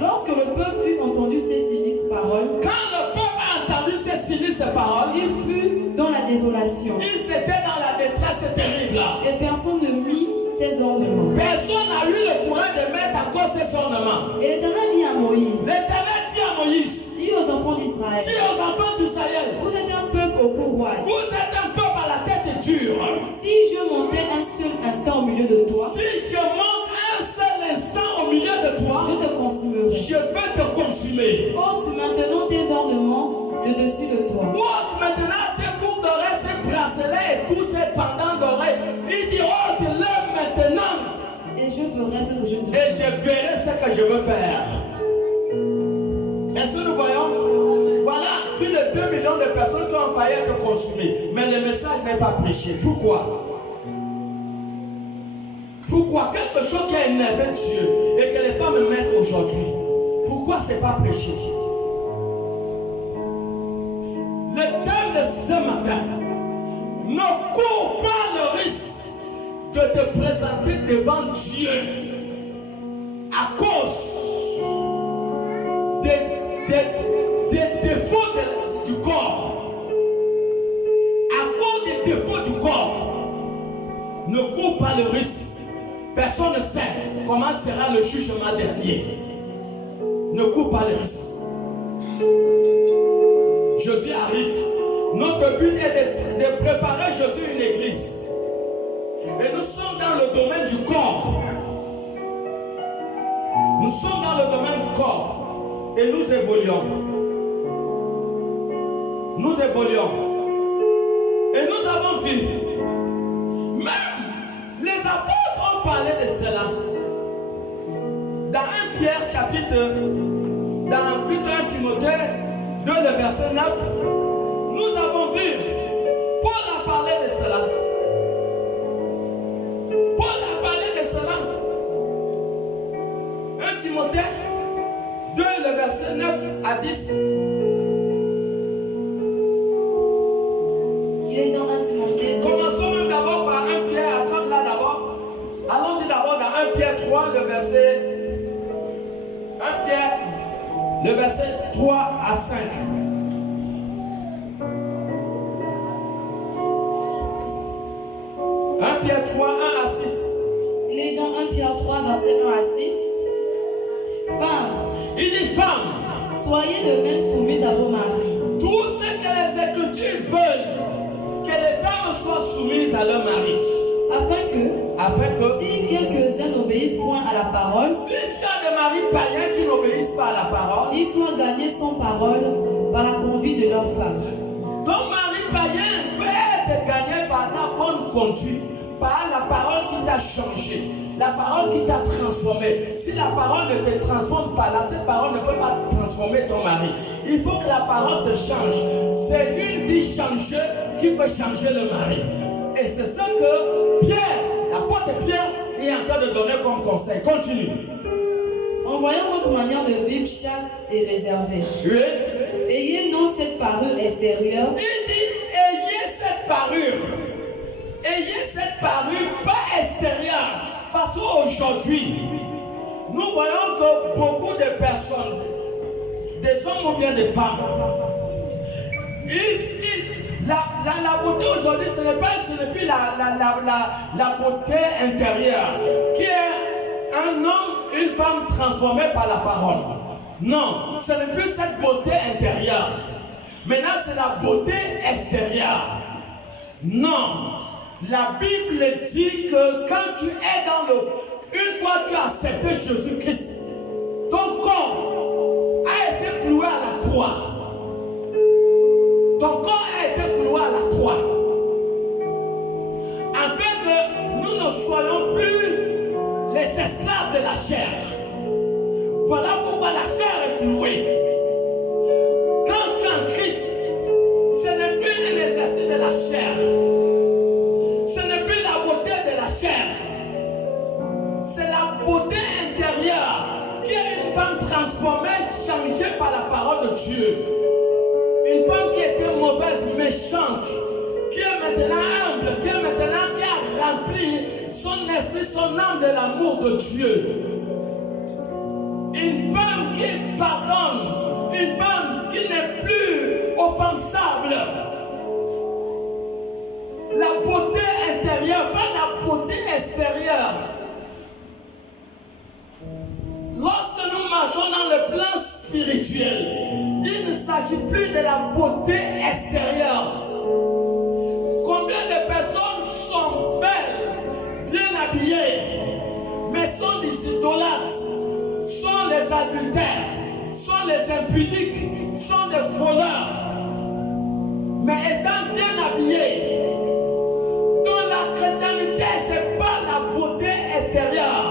Lorsque le peuple eut entendu ces sinistres paroles, Quand le peuple a entendu ces sinistres paroles, il fut dans la désolation. il s'était dans la détresse terrible. Et personne ne mit ses ornements. Personne n'a eu le courage de mettre à cause ses ornements. Et l'Éternel dit à Moïse, L'Éternel dit à Moïse, dis aux enfants d'Israël, dis aux enfants d'Israël, vous êtes un peuple au courroie. vous êtes un peuple à la tête dure. Si je montais un seul instant au milieu de toi, Si je monte un seul instant au milieu de toi, je te consumerai. je vais te consumer. Ôte maintenant tes ornements de dessus de toi. Ôte maintenant ces boucles d'oreilles, ces bracelets et tous ces pendants d'oreilles. Il dit ôte-le maintenant. Et je ferai ce que je te Et je verrai ce que je veux faire. Est-ce que nous voyons? Voilà plus de 2 millions de personnes qui ont failli être consumées. Mais le message n'est pas prêché. Pourquoi? Pourquoi? Quelque chose qui a énervé Dieu et que les femmes mettent aujourd'hui. Pourquoi c'est pas prêché? Le thème de ce matin: ne cours pas le risque de te présenter devant Dieu à cause des défauts du corps. À cause des défauts du corps, ne cours pas le risque. Personne ne sait comment sera le jugement dernier. Ne cours pas le risque. Jésus arrive. Notre but est de préparer Jésus une église. Et nous sommes dans le domaine du corps. Nous sommes dans le domaine du corps. Et nous évoluons. Nous évoluons. Et nous avons vu. Même les apôtres ont parlé de cela. Dans 1 Pierre chapitre, dans plutôt 1 Timothée 2, le verset 9, nous avons vu. Paul a parlé de cela. Paul a parlé de cela. 1 Timothée 2, le verset 9 à 10. Il est dans 1 Timothée 2. Commençons même d'abord par 1 Pierre, attrape là d'abord. Allons-y d'abord dans 1 Pierre 3, le verset 1 Pierre, le verset 3 à 5. 1 Pierre 3, 1 à 6. Il est dans 1 Pierre 3, verset 1 à 6. Femmes, Il dit, femmes, soyez de même soumises à vos maris, tout ce que les Écritures veulent, que les femmes soient soumises à leur mari. afin que, Si si quelques-uns n'obéissent point à la parole, tu as des maris païens qui n'obéissent pas à la parole, ils soient gagnés sans parole par la conduite de leur femme. ton mari païen peut être gagné par ta bonne conduite, par la parole qui t'a changé, la parole qui t'a transformé. Si la parole ne te transforme pas, là, cette parole ne peut pas transformer ton mari. Il faut que la parole te change. C'est une vie changée qui peut changer le mari. Et c'est ça que Pierre, l'apôtre Pierre, est en train de donner comme conseil. Continue. En voyant votre manière de vivre chaste et réservée, Oui. ayez non cette parure extérieure, Il dit, ayez cette parure. Ayez cette parure, pas extérieure. Parce qu'aujourd'hui, nous voyons que beaucoup de personnes, des hommes ou bien des femmes, la beauté aujourd'hui, ce n'est plus la beauté intérieure, qui est un homme, une femme transformée par la parole. Non, ce n'est plus cette beauté intérieure. Maintenant, c'est la beauté extérieure. Non, la Bible dit que quand tu es dans une fois tu as accepté Jésus-Christ, ton corps a été cloué à la croix. Ton corps a été cloué à la croix. Afin que nous ne soyons plus les esclaves de la chair. Voilà pourquoi la chair est clouée. Quand tu es en Christ, ce n'est plus l'exercice de la chair. Ce n'est plus la beauté de la chair. beauté intérieure, qui est une femme transformée, changée par la parole de Dieu. Une femme qui était mauvaise, méchante, qui est maintenant humble, qui a rempli son esprit, son âme de l'amour de Dieu. Une femme qui pardonne, une femme qui n'est plus offensable. La beauté intérieure, pas la beauté extérieure. Lorsque nous marchons dans le plan spirituel, il ne s'agit plus de la beauté extérieure. Combien de personnes sont belles, bien habillées, mais sont des idolâtres, sont les adultères, sont les impudiques, sont des voleurs, mais étant bien habillées. Dans la chrétienté, ce n'est pas la beauté extérieure.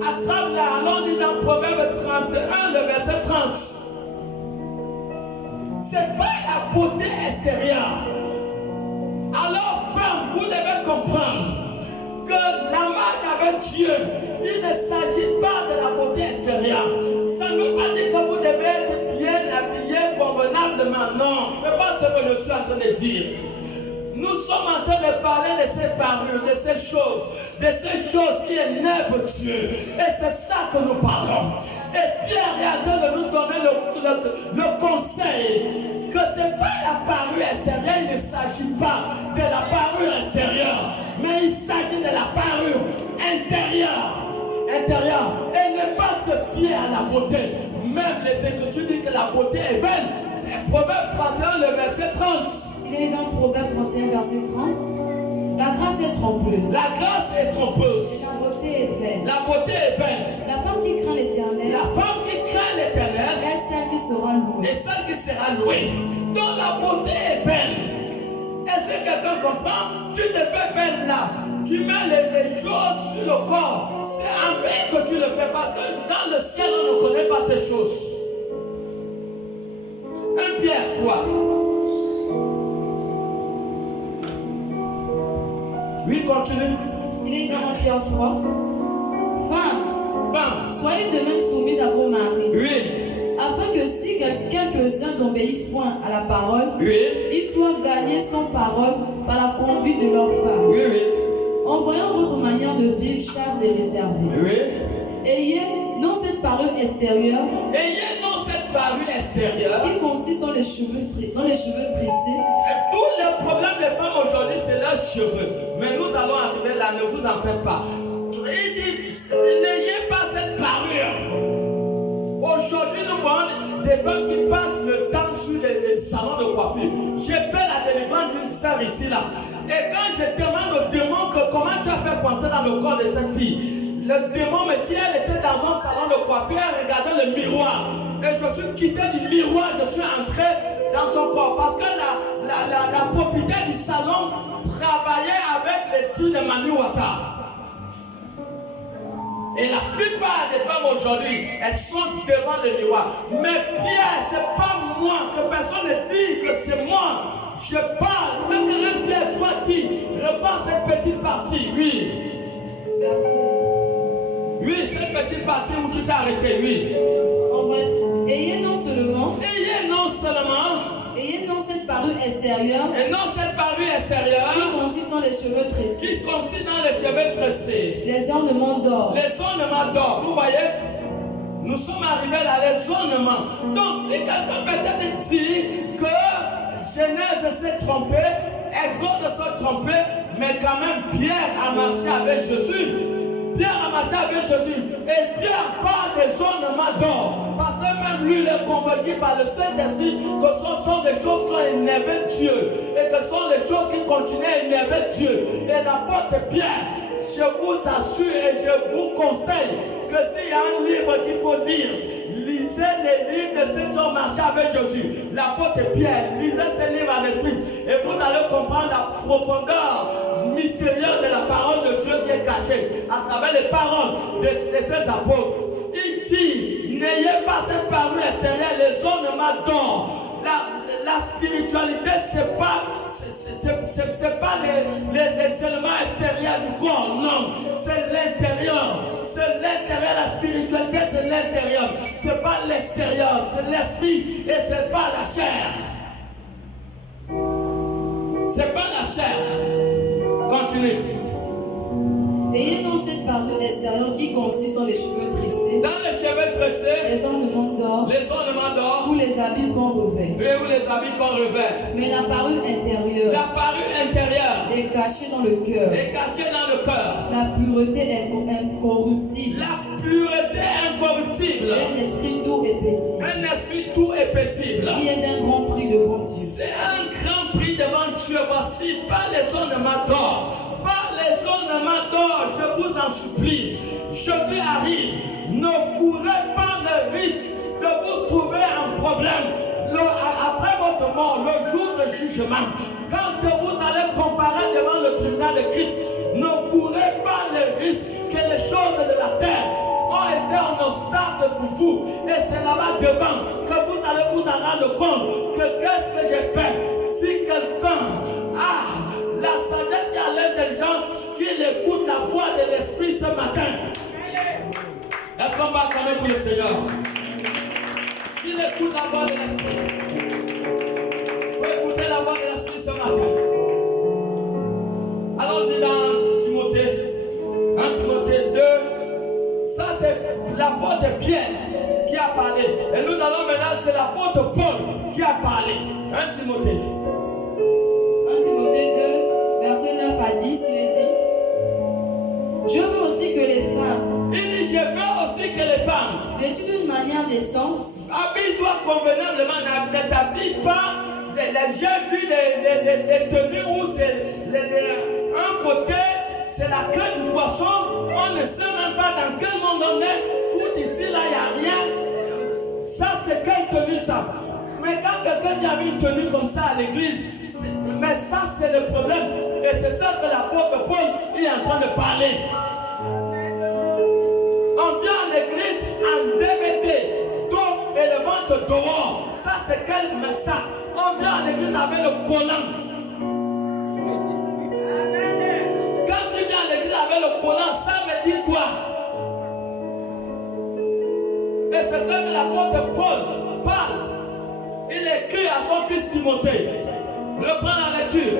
Attrape-la, allons dit dans Proverbe 31, le verset 30. Ce n'est pas la beauté extérieure. Alors, femme, vous devez comprendre que la marche avec Dieu, il ne s'agit pas de la beauté extérieure. Ça ne veut pas dire que vous devez être bien habillé convenablement. Non, ce n'est pas ce que je suis en train de dire. Nous sommes en train de parler de ces parures, de ces choses qui énervent Dieu. Et c'est ça que nous parlons. Et Pierre est en train de nous donner le conseil que ce n'est pas la parure extérieure, il ne s'agit pas de la parure extérieure, mais il s'agit de la parure intérieure. Et ne pas se fier à la beauté. Même les Écritures disent que la beauté est vaine. Et Proverbe 31, le verset 30. Il est dans Proverbe 31, verset 30. La grâce est trompeuse. La grâce est trompeuse. Et la beauté est vaine. La beauté est vaine. La femme qui craint l'Éternel. La femme qui craint l'Éternel est celle qui sera louée. est celle qui sera louée. Donc la beauté est vaine. Est-ce que quelqu'un comprend? Tu te fais belle là. Tu mets les choses sur le corps. C'est en vain que tu le fais parce que dans le ciel on ne connaît pas ces choses. 1 Pierre 3. Oui, continue. Il est dans Pierre 3. Femmes, soyez de même soumises à vos maris. Oui. Afin que si quelques-uns n'obéissent point à la parole, Oui. ils soient gagnés sans parole par la conduite de leur femme. Oui, oui. En voyant votre manière de vivre chaste et réservée. Oui. Ayez non cette parure extérieure. Ayez non cette parure extérieure. Qui consiste dans les cheveux tressés. Tous les problèmes des femmes aujourd'hui, c'est leurs cheveux. Mais nous allons arriver là, ne vous en faites pas. Il dit, n'ayez pas cette parure. Aujourd'hui, nous voyons des femmes qui passent le temps sur les salons de coiffure. J'ai fait la délivrance d'une sœur ici là. Et quand je demande au démon que comment tu as fait pour entrer dans le corps de cette fille, le démon me dit elle était dans un salon de coiffure, elle regardait le miroir. Et je suis quitté du miroir, je suis entré dans son corps. Parce que la propriétaire du salon travaillait avec les cils de Manu Wata. Et la plupart des femmes aujourd'hui, elles sont devant le miroir. Mais Pierre, ce n'est pas moi, que personne ne dit que c'est moi. Je parle, ce que Pierre 3 dit. Reprends cette petite partie, oui. Merci. Oui, cette petite partie où tu t'es arrêté, oui. En vrai, ayez non seulement cette parure extérieure. Et non cette parure extérieure. Qui consiste dans les cheveux tressés. Qui consiste dans les cheveux tressés. Les ornements d'or. Les ornements d'or, vous voyez? Nous sommes arrivés là, les ornements. Donc, si quelqu'un peut-être dit que Genèse s'est trompé, Exode s'est trompé, mais quand même Pierre a marché avec Jésus. Pierre a marché avec Jésus. Et Pierre parle des ornements d'or. Parce que même lui, il est convaincu par le Saint-Esprit que ce sont des choses qui ont énervé Dieu. Et que ce sont des choses qui continuent à énerver Dieu. Et l'apôtre Pierre, je vous assure et je vous conseille que s'il y a un livre qu'il faut lire, lisez les livres de ceux qui ont marché avec Jésus. L'apôtre Pierre, lisez ces livres en esprit. Et vous allez comprendre la profondeur mystérieuse de la parole de Dieu qui est cachée à travers les paroles de ses apôtres. Il dit, n'ayez pas cette parole extérieure, les ornements d'or. La spiritualité, c'est pas les éléments extérieurs du corps, non, c'est l'intérieur, c'est l'intérieur, la spiritualité, c'est l'intérieur. C'est pas l'extérieur, c'est l'esprit et c'est pas la chair. C'est pas la chair. Continue. Ayez donc cette parure extérieure qui consiste dans les cheveux tressés, Dans les cheveux tressés, les ornements d'or les ornements d'or ou les habits qu'on revêt. et ou les habits qu'on revêt. Mais la parure intérieure La parure intérieure est cachée dans le cœur. est cachée dans le cœur. La pureté incorruptible La pureté incorruptible. et un esprit doux et paisible, Un esprit tout et paisible. qui est d'un grand prix devant Dieu. C'est un grand prix devant Dieu. Voici, pas les ornements d'or. Pas les ornements d'or, je vous en supplie. Jésus arrive. Ne courez pas le risque de vous trouver un problème. Après votre mort, le jour de jugement, quand vous allez comparer devant le tribunal de Christ, ne courez pas le risque que les choses de la terre ont été un obstacle pour vous. Et c'est là-bas devant que vous allez vous en rendre compte que qu'est-ce que j'ai fait. Si quelqu'un a la sagesse et l'intelligence, qu'il écoute la voix de l'Esprit ce matin. Est-ce qu'on va acclamer pour le Seigneur? Qu'il écoute la voix de l'Esprit. Il faut écouter la voix de l'Esprit ce matin. Allons-y dans Timothée. 1 Timothée 2. Ça, c'est l'apôtre Pierre qui a parlé. Et nous allons maintenant, c'est l'apôtre Paul qui a parlé. 1 Timothée. 1 Timothée 2, versets 9 à 10, il est dit: Je veux aussi que les femmes, Il dit, je veux aussi que les femmes vêtues d'une manière décente, habille-toi convenablement, ne t'habille pas. J'ai vu des tenues où c'est un côté, c'est la queue du poisson. On ne sait même pas dans quel monde on est. Tout ici, là, il n'y a rien. Ça, c'est quelle tenue ça? Mais quand quelqu'un vient avec une tenue comme ça à l'église, mais ça, c'est le problème. Et c'est ça que l'apôtre Paul est en train de parler. On vient à l'église en DVD, dos et le ventre dehors. Ça, c'est quel message? On vient à l'église avec le collant. Quand tu viens à l'église avec le collant, ça veut dire quoi? Et c'est ça que l'apôtre Paul parle. Il écrit à son fils Timothée. Reprends la lecture.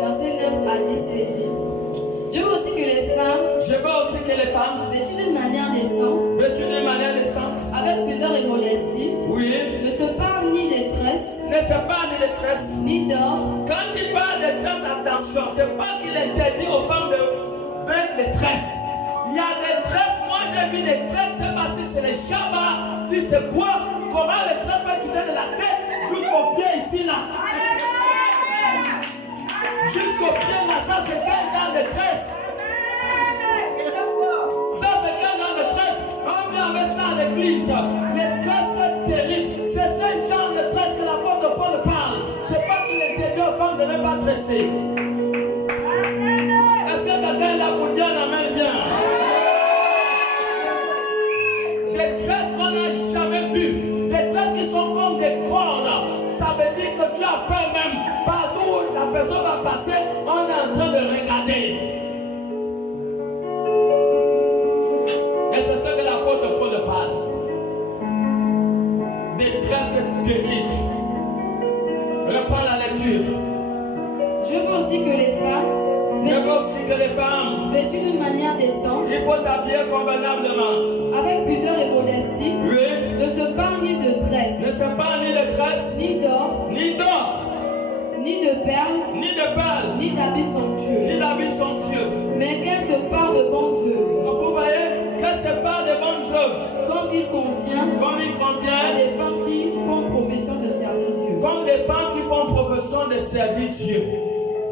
verset 9 à 10, il est dit: Je veux aussi que les femmes, Je veux aussi que les femmes, vêtues d'une manière décente, vêtues d'une manière décente, avec pudeur et modestie, oui, ne se parlent ni des tresses, ne se parle ni de tresses. ni d'or, Quand il parle de tresses, attention, c'est pas qu'il interdit aux femmes de mettre les tresses. Il y a des tresses, moi j'ai vu des tresses, c'est pas si c'est les chabas, si c'est quoi, comment les tresses peuvent quitter de la tête jusqu'au pied ici là. Jusqu'au pied là, ça c'est quel genre de tresse? Ça c'est quel genre de tresse? On vient avec ça à l'église. Les tresses c'est terrible. C'est ce genre de tresse que l'apôtre Paul parle. C'est pas qu'il interdit aux femmes de ne pas tresser. Est-ce que quelqu'un est là pour dire un amen bien? Des tresses qu'on n'a jamais vues. Des tresses qui sont comme des cordes. Ça veut dire que tu as peur même. Partout où la personne va passer, on est en train de regarder. Et c'est ce que l'apôtre Paul parle. Des tresses terribles. Reprends la lecture. Je veux aussi que les femmes, Je veux aussi que les femmes, vêtues d'une manière décente, il faut t'habiller convenablement. avec pudeur et modestie, Oui, ne se parlent ni de ne tresses, se parle ni de tresses, ni d'or, ni d'or, ni de perles, ni de balles, ni d'habits somptueux, ni d'habits somptueux. mais qu'elles se parlent de bonnes œuvres, Donc vous voyez qu'elle se parle de bonnes choses, comme il convient comme il à convient, des femmes qui font profession de servir Dieu. comme des femmes qui font profession de servir Dieu.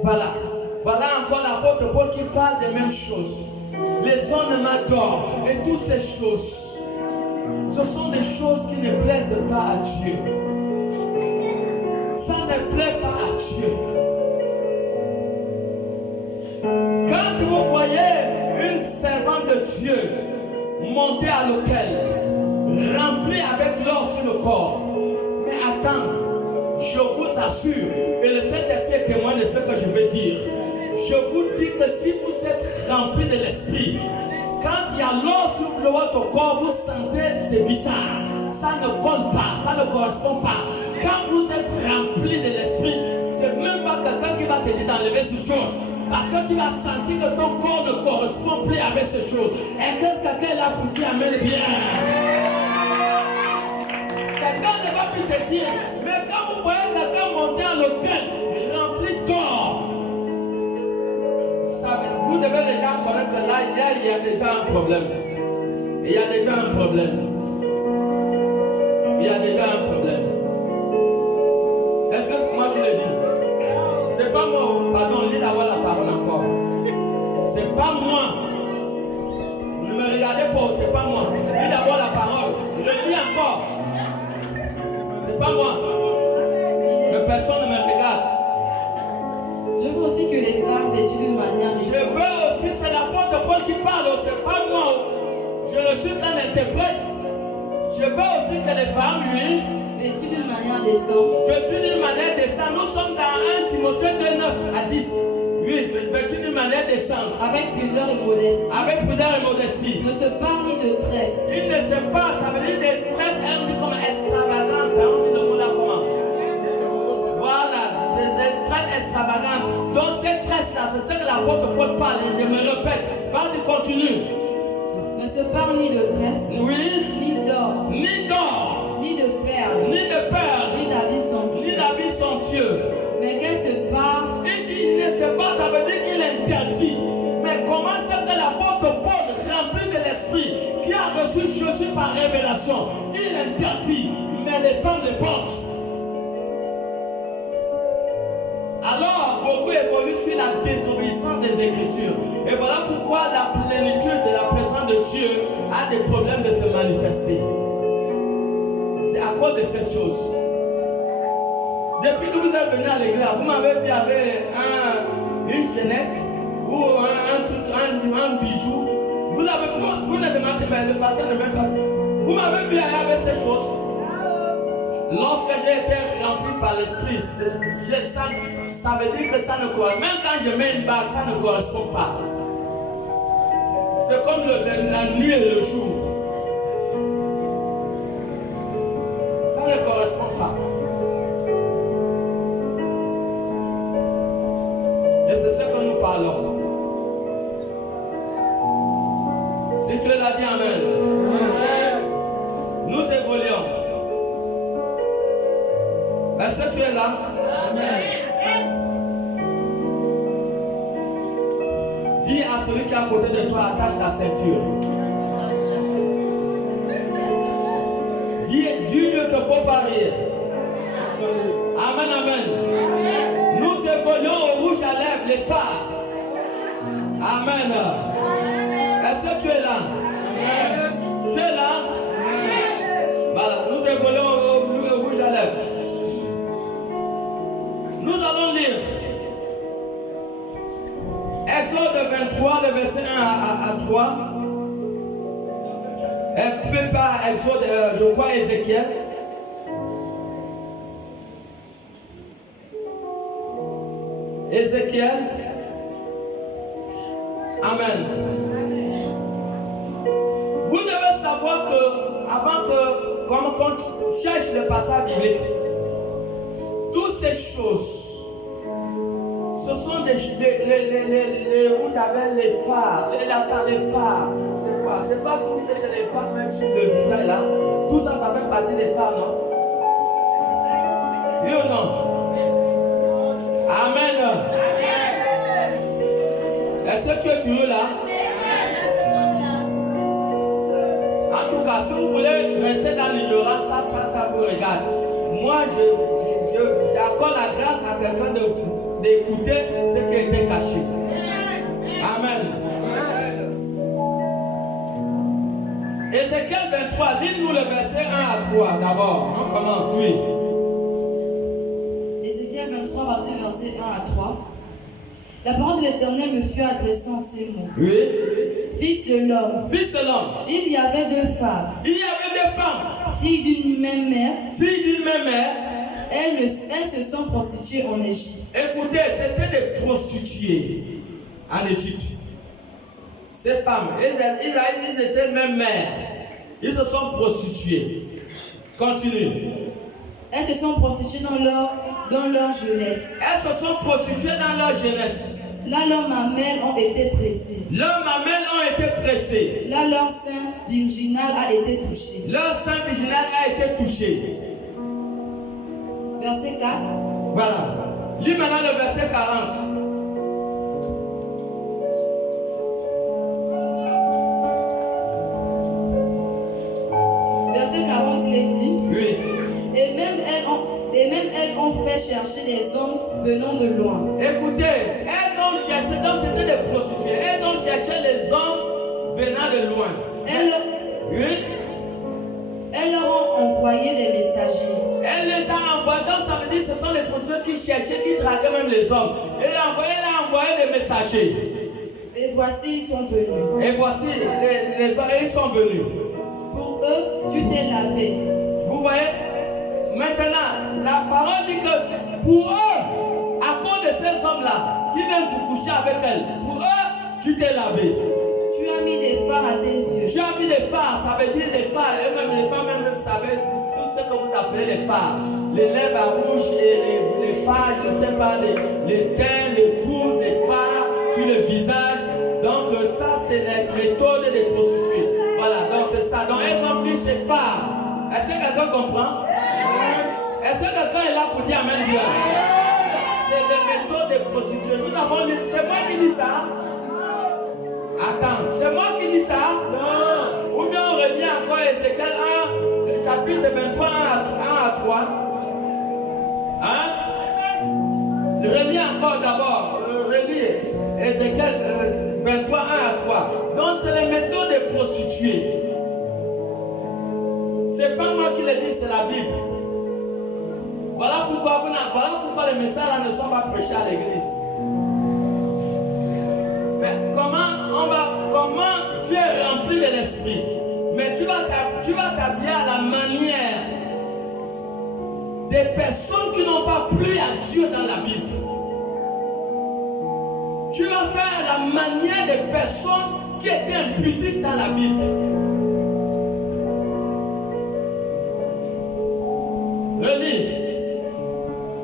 Voilà. Voilà encore l'apôtre Paul qui parle des mêmes choses. Les ornements d'or et toutes ces choses. Ce sont des choses qui ne plaisent pas à Dieu. Ça ne plaît pas à Dieu. Quand vous voyez une servante de Dieu monter à l'autel, remplie avec l'or sur le corps, mais attends, je vous assure, et le Saint-Esprit est témoin de ce que je veux dire. Je vous dis que si vous êtes rempli de l'Esprit, quand il y a l'eau sur votre corps, vous sentez, c'est bizarre. Ça ne colle pas, ça ne correspond pas. Quand vous êtes rempli de l'esprit, c'est même pas quelqu'un qui va te dire d'enlever ces choses. Parce que tu vas sentir que ton corps ne correspond plus avec ces choses. Et que quelqu'un est là pour dire amen bien. Quelqu'un ne va plus te dire, mais quand vous voyez quelqu'un monter à l'hôtel, rempli d'or, vous devez déjà connaître que là, il y a déjà un problème. Il y a déjà un problème. Il y a déjà un problème. Est-ce que c'est moi qui le dis? C'est pas moi. Pardon, lis d'abord la parole encore. C'est pas moi. Ne me regardez pas, c'est pas moi. Lis d'abord la parole. Je lis encore. C'est pas moi. Mais personne ne me regarde. Je veux aussi que les femmes vêtues d'une manière Je veux aussi, c'est l'apôtre Paul qui parle, c'est pas moi. Je ne suis qu'un interprète. Je veux aussi que les femmes, oui, vêtues d'une manière décente, vêtues d'une manière décente. Nous sommes dans 1 Timothée 2, 9 à 10. Oui, vêtues d'une manière décente. avec pudeur et modestie. Avec pudeur et modestie. Ne se parle ni de tresse. Il ne sait pas, ça veut dire des tresses, elle dit comme extravagance. Ça, on dit le mot là comment? Voilà, c'est des tresses extravagantes. Donc ces tresses là, c'est ce que l'apôtre Paul parle. Et je me répète, vas-y, continue. Ne se parle ni de tresse, Oui, ni d'or, ni d'or, ni de perles, ni de perles, ni d'habits somptueux. ni d'habits somptueux. Mais qu'elle se parle, Il dit, il ne sait pas, ça veut dire qu'il interdit. Mais comment c'est que l'apôtre Paul, rempli de l'esprit, qui a reçu Jésus par révélation, il interdit, mais les femmes le portent. Alors, beaucoup évoluent sur la désobéissance des Écritures. Et voilà pourquoi la plénitude de la présence de Dieu a des problèmes de se manifester. C'est à cause de ces choses. Depuis que vous êtes venu à l'église, vous m'avez dit qu'il y avait une chaînette ou un truc, un bijou. Vous ne demandez pas, le pasteur ne veut pas. Vous m'avez vu aller avec ces choses. Lorsque j'ai été rempli par l'esprit, ça veut dire que ça ne correspond. Même quand je mets une bague, ça ne correspond pas. C'est comme la nuit et le jour. Ça ne correspond pas. Et c'est ce que nous parlons. Si tu es là, dis amen. Nous évoluons. Est-ce que tu es là? Amen. Dis à celui qui est à côté de toi, attache ta ceinture. Dis-lui qu'il ne faut pas rire. Amen, amen. Nous évoluons au rouge à lèvres, les phares. Amen. Est-ce que tu es là? Tu es là? Voilà, nous évoluons au rouge à lèvres. Nous allons lire Exode 23, le verset 1 à 3. Et puis pas Exode, je crois Ézéchiel. Ézéchiel. Amen. Vous devez savoir que, avant que, comme quand tu cherches le passage biblique, toutes ces choses, ce sont vous avez les phares, les phares. C'est quoi? C'est pas tout ce que les femmes mettent sur le visage là. Tout ça, ça fait partie des phares, non? Oui ou non? Amen. Est-ce que tu es toujours là? En tout cas, si vous voulez rester dans l'ignorance, ça vous regarde. Moi, j'accorde la grâce à quelqu'un d'écouter ce qui était caché. Amen. Ézéchiel 23, lis-nous le verset 1 à 3 d'abord. On commence, oui. Ézéchiel 23, verset 1 à 3. La parole de l'Éternel me fut adressée en ces mots. Oui. Fils de l'homme. Fils de l'homme. Il y avait deux femmes. Il y avait deux femmes. Filles d'une même mère. Filles d'une même mère. Elles se sont prostituées en Égypte. Écoutez, c'était des prostituées en Égypte. Ces femmes, ils étaient même mères. Ils se sont prostituées. Continue. Elles se sont prostituées dans leur jeunesse. Elles se sont prostituées dans leur jeunesse. Là, leurs mamelles ont été pressées. Leurs mamelles ont été pressées. Là, leur sein virginal a été touché. Leur sein virginal a été touché. Verset 4. Voilà. Lis maintenant le verset 40. Verset 40, il est dit. Oui. Et même elles ont fait chercher des hommes venant de loin. Écoutez, elles ont cherché, donc c'était des prostituées. Elles ont cherché les hommes venant de loin. Oui. Elles leur ont envoyé des messagers. Elle les a envoyés, donc ça veut dire que ce sont les prostituées qui cherchaient, qui draguaient même les hommes. Elle a envoyé des messagers. Et voici, ils sont venus. Et voici, les hommes, ils sont venus. Pour eux, tu t'es lavé. Vous voyez? Maintenant, la parole dit que c'est pour eux, à cause de ces hommes-là, qui viennent pour coucher avec elles, pour eux, tu t'es lavé. Tu as mis des phares à tes yeux. Tu as mis des phares, ça veut dire des phares. Et même les femmes même savaient tout ce que vous appelez les phares. Les lèvres à bouche et les phares, je ne sais pas, les teints, les pouces, les phares sur le visage. Donc ça, c'est les méthodes des prostituées. Voilà, donc c'est ça. Donc elles ont mis ces phares. Est-ce que quelqu'un comprend? Est-ce que quelqu'un est là pour dire Amen bien? C'est les méthodes des prostituées. Nous avons dit, c'est moi qui dis ça? Attends, c'est moi qui dis ça? Non. Ou bien on revient encore à Ézéchiel 1, chapitre 23, 1 à 3. Hein? Relis encore d'abord. Relis Ézéchiel 23, 1 à 3. Donc c'est les méthodes des prostituées. C'est pas moi qui le dis, c'est la Bible. Voilà pourquoi les messages là ne sont pas prêchés à l'église. Mais comment tu es rempli de l'esprit, mais tu vas t'habiller à la manière des personnes qui n'ont pas plu à Dieu dans la Bible. Tu vas faire la manière des personnes qui étaient impudiques dans la Bible. Relis.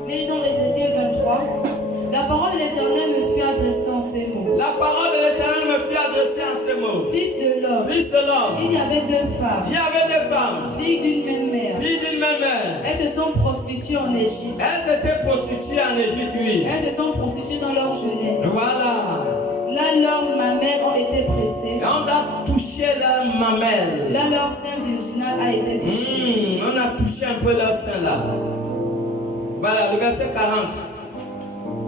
Lis donc Ézéchiel 23. La parole de l'Éternel me fut adressée en ces mots. La parole de l'Éternel me fut adressée en ces mots. Fils de l'homme. Fils de l'homme. Il y avait deux femmes. Il y avait des femmes. Filles d'une même mère. Filles d'une même mère. Elles se sont prostituées en Égypte. Elles étaient prostituées en Égypte, oui. Elles se sont prostituées dans leur jeunesse. Voilà. Là, leurs mamelles ont été pressées. Et on a touché leur mamelle. Là, leur sein virginal a été touché. On a touché un peu leur sein là. Voilà, le verset 40.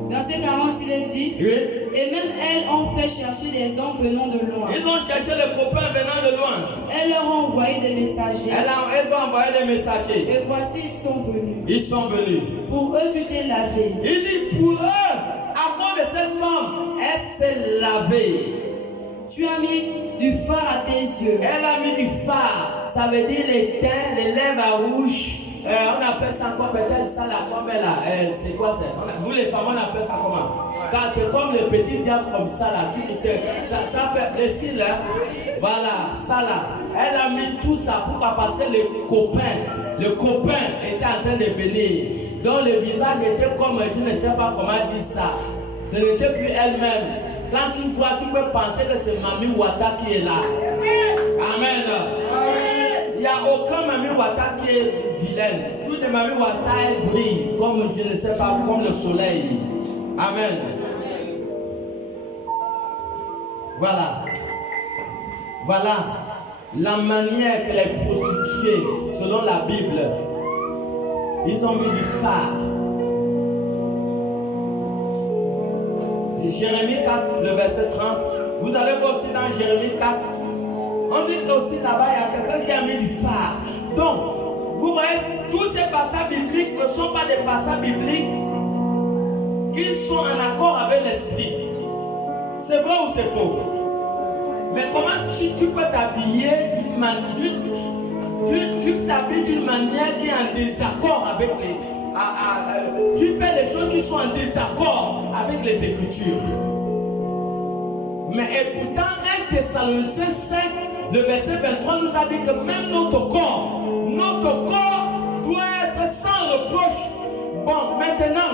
Verset 40, il est dit. Oui. Et même elles ont fait chercher des hommes venant de loin. Ils ont cherché les copains venant de loin. Elles leur ont envoyé des messagers. Elles ont envoyé des messagers. Et voici, ils sont venus. Ils sont venus. Pour eux, tu t'es lavé. Il dit pour eux, à cause de cette femme, elle s'est lavée. Tu as mis du phare à tes yeux. Elle a mis du phare. Ça veut dire les teints, les lèvres à rouge. On appelle ça encore peut-être ça là, comme là. C'est quoi ça? Vous les femmes, on appelle ça comment? Car c'est comme le petit diable comme ça là. Ça fait plaisir là. Voilà, ça là. Elle a mis tout ça. Pourquoi? Parce que le copain était en train de venir. Donc le visage était comme, je ne sais pas comment dire ça. Ce n'était plus elle-même. Quand tu vois, tu peux penser que c'est Mami Wata qui est là. Amen. Il n'y a aucun Mami Wata qui est vilaine. Toutes les Mami Wata, elles brillent comme, je ne sais pas, comme le soleil. Amen. Voilà. Voilà la manière que les prostituées, selon la Bible, ils ont mis du phare. Jérémie 4, le verset 30. Vous allez voir aussi dans Jérémie 4. On dit aussi là-bas, il y a quelqu'un qui a mis du phare. Donc, vous voyez, tous ces passages bibliques ne sont pas des passages bibliques qui sont en accord avec l'esprit. C'est vrai ou c'est faux? Mais comment tu peux t'habiller d'une manière, tu t'habilles d'une manière qui est en désaccord avec les... tu fais des choses qui sont en désaccord avec les Écritures. Mais et pourtant, 1 Thessaloniciens 5, le verset 23 nous a dit que même notre corps doit être sans reproche. Bon, maintenant,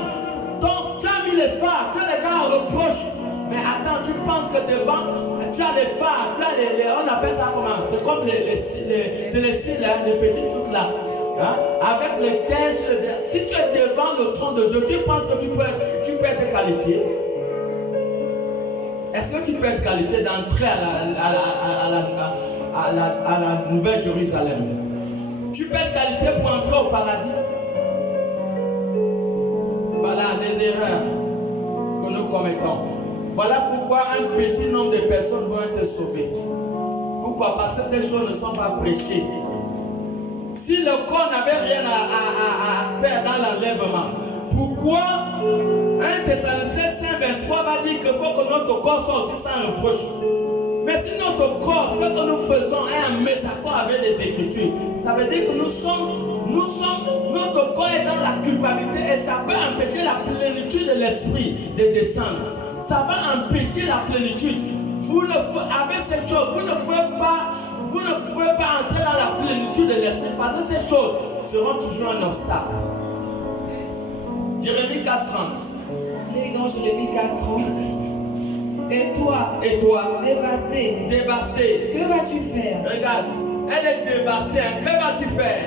donc tu as mis les phares, que les gens reprochent. Mais attends, tu penses que devant, tu as les phares, tu as les on appelle ça comment? C'est comme les cils, hein, les petits trucs là. Hein? Avec les teintes, si tu es devant le trône de Dieu, tu penses que tu peux être qualifié? Est-ce que tu peux être qualifié d'entrer à la Nouvelle Jérusalem? Tu peux être qualifié pour entrer au paradis? Voilà les erreurs que nous commettons. Voilà pourquoi un petit nombre de personnes vont être sauvées. Pourquoi? Parce que ces choses ne sont pas prêchées. Si le corps n'avait rien à faire dans l'enlèvement, pourquoi 1 Thessaloniciens 5:23 va dire qu'il faut que notre corps soit aussi sans reproche? Mais si notre corps, ce que nous faisons est en mésaccord avec les Écritures, ça veut dire que notre corps est dans la culpabilité et ça peut empêcher la plénitude de l'esprit de descendre. Ça va empêcher la plénitude. Avec ces choses, vous ne pouvez pas entrer dans la plénitude de l'esprit parce que ces choses seront toujours un obstacle. Jérémie 4:30. Lis dans Jérémie 4:30. Et toi, dévasté, que vas-tu faire? Regarde, elle est dévastée. Que vas-tu faire?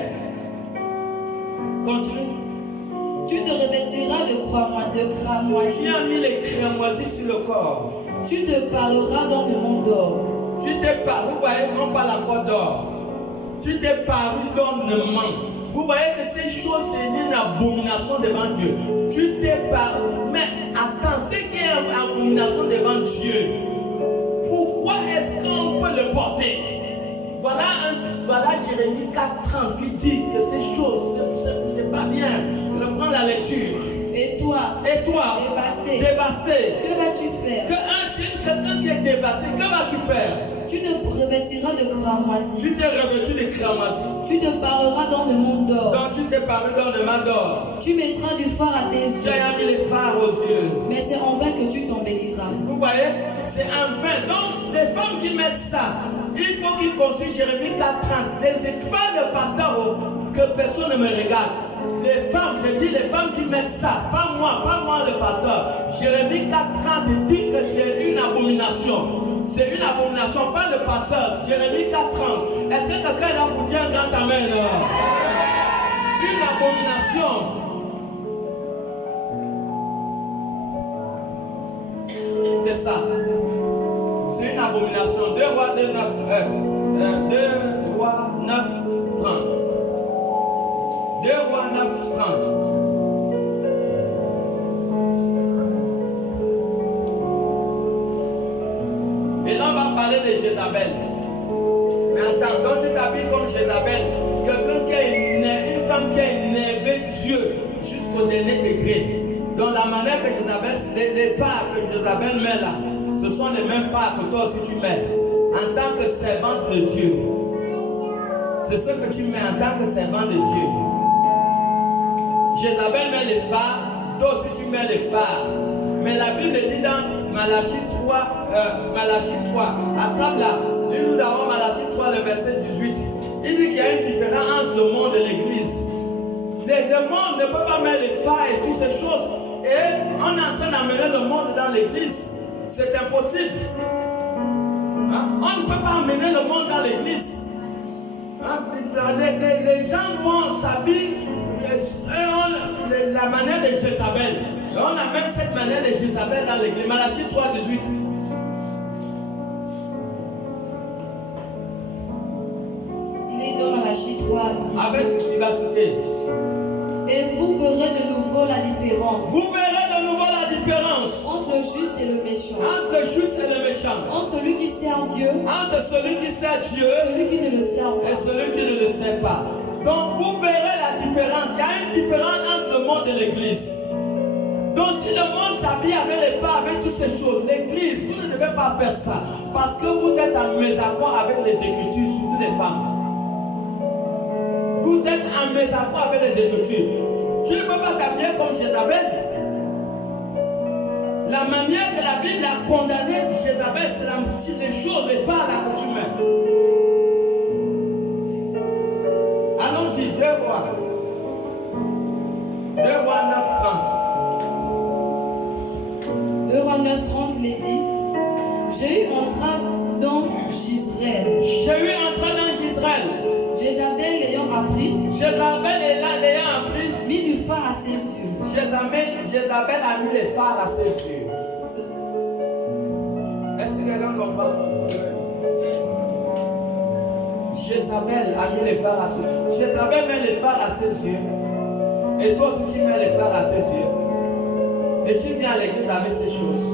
Continue. Tu te revêtiras de cramoisis. Tu as mis les cramoisis sur le corps. Tu te parleras dans le monde d'or. Tu t'es paru, vous voyez, non pas la corde d'or. Tu t'es paru d'ornement. Vous voyez que ces choses, c'est une abomination devant Dieu. Tu t'es paru. Mais attends, ce qui est une abomination devant Dieu, pourquoi est-ce qu'on peut le porter? Voilà Jérémie 4:30 qui dit que ces choses, c'est pas bien. Reprends la lecture. Et toi, dévasté, que vas-tu faire? Quelqu'un qui est dévasté, que vas-tu faire? Tu te revêtiras de cramoisis. Tu t'es revêtu de cramoisis. Tu te pareras dans le monde d'or. Donc tu t'es paré dans le monde d'or. Tu mettras du phare à tes yeux. Tu as mis les phares aux yeux. Mais c'est en vain que tu t'embelliras. Vous voyez, c'est en vain. Donc les femmes qui mettent ça, il faut qu'ils consultent Jérémie 4:30. Les étoiles de pasteur, que personne ne me regarde. Les femmes, je dis les femmes qui mettent ça, pas moi le pasteur. Jérémie 4:30 dit que c'est une abomination. C'est une abomination, pas le pasteur. Jérémie 4:30. Est-ce que quelqu'un est là pour dire un grand amen? Une abomination. C'est ça. C'est une abomination. 2 Rois 2, 9, 30. 2 Rois 9, 30. Et là, on va parler de Jézabel. Mais attends, quand tu t'habilles comme Jézabel, une femme qui a énervé Dieu jusqu'au dernier degré. Donc la manière que Jézabel, les phares que Jézabel met là, ce sont les mêmes phares que toi aussi tu mets. En tant que servante de Dieu. C'est ce que tu mets en tant que servante de Dieu. Jézabel met les phares, toi aussi tu mets les phares. Mais la Bible dit dans Malachie 3, attrape là, nous avons Malachie 3, le verset 18. Il dit qu'il y a une différence entre le monde et l'église. Le monde ne peut pas mettre les phares et toutes ces choses. Et on est en train d'amener le monde dans l'église. C'est impossible. Hein? On ne peut pas amener le monde dans l'église. Hein? Les gens vont s'habiller la manière de Jézabel. Et on amène cette manière de Jézabel dans l'église. Malachie 3, 18. Il est dans Malachie 3, 18. Avec vivacité. Et vous verrez de nouveau la différence. Vous verrez de nouveau la différence. Entre le juste et le méchant. Entre le juste et le méchant. Entre celui qui sert Dieu. Entre celui qui sert Dieu. Celui qui ne le sert pas. Et celui qui ne le sert pas. Donc vous verrez la différence. Il y a une différence entre le monde et l'église. Donc si le monde s'habille avec les femmes, avec toutes ces choses, l'église, vous ne devez pas faire ça. Parce que vous êtes en mésaccord avec les Écritures, surtout les femmes. Vous êtes en mésaccord avec les Écritures. Tu ne peux pas t'habiller comme Jézabel. la manière que la Bible a condamné Jézabel, c'est des choses, les phares, la coutume. Allons-y, 2 rois. 2 rois 9, 30. 2 rois 9, 30, il est dit, Jéhu entra dans Gisraël. Jéhu entra dans Gisraël. Jézabel l'ayant appris, Jézabel est là, l'ayant appris. mit du phare à ses yeux. Jézabel a mis les phares à ses yeux. Est-ce que quelqu'un comprend? Jézabel a mis les phares à ses yeux. Jézabel met les phares à ses yeux. Et toi aussi tu mets les phares à tes yeux. Et tu viens à l'église avec ces choses.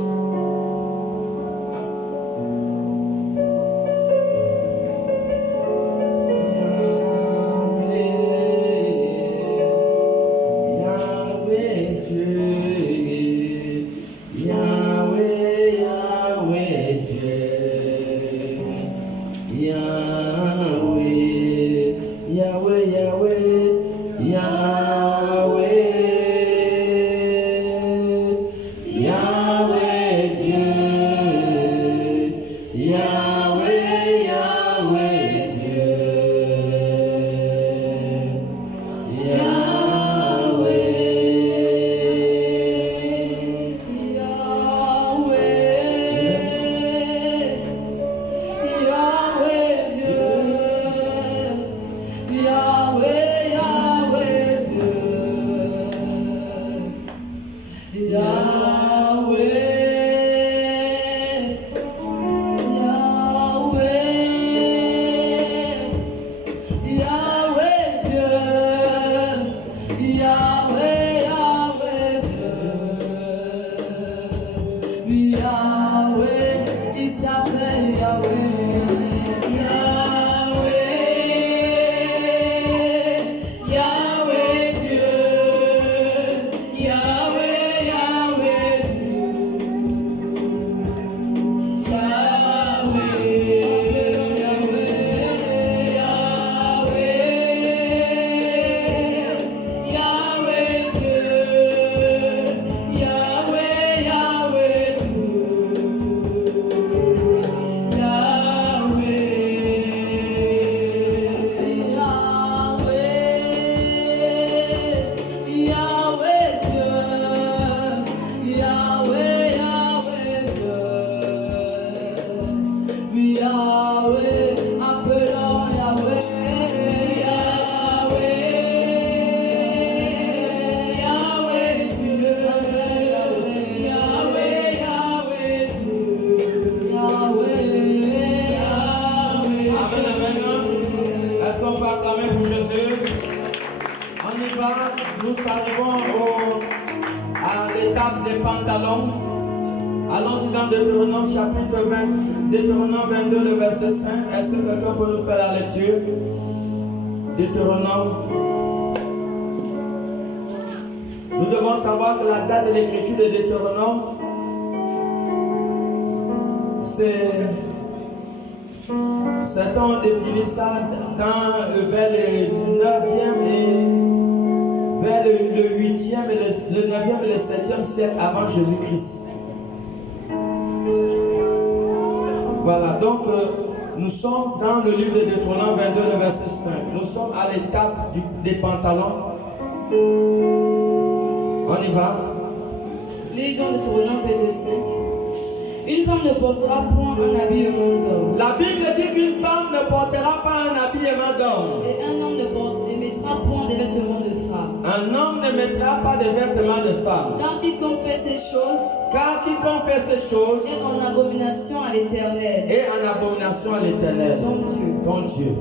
Nous arrivons à l'étape des pantalons. Allons-y dans Deutéronome chapitre 20, Deutéronome 22, le verset 5. Est-ce que quelqu'un peut nous faire la lecture? Deutéronome. Nous devons savoir que la date de l'écriture de Deutéronome, certains ont défini ça vers le 9e et vers le 8e, le 9e et le 7e siècle avant Jésus-Christ. Voilà, donc nous sommes dans le livre de Deutéronome 22, le verset 5. Nous sommes à l'étape des pantalons. On y va. Les dans Deutéronome 22, 5. Une femme ne portera point un habillement d'homme. La Bible dit qu'une femme ne portera pas un habillement d'homme. Et un homme ne mettra point des vêtements de femme. Un homme ne mettra pas de vêtements de femme. Car quiconque fait ces choses est en abomination à l'Éternel. Et en abomination à l'Éternel. Ton Dieu.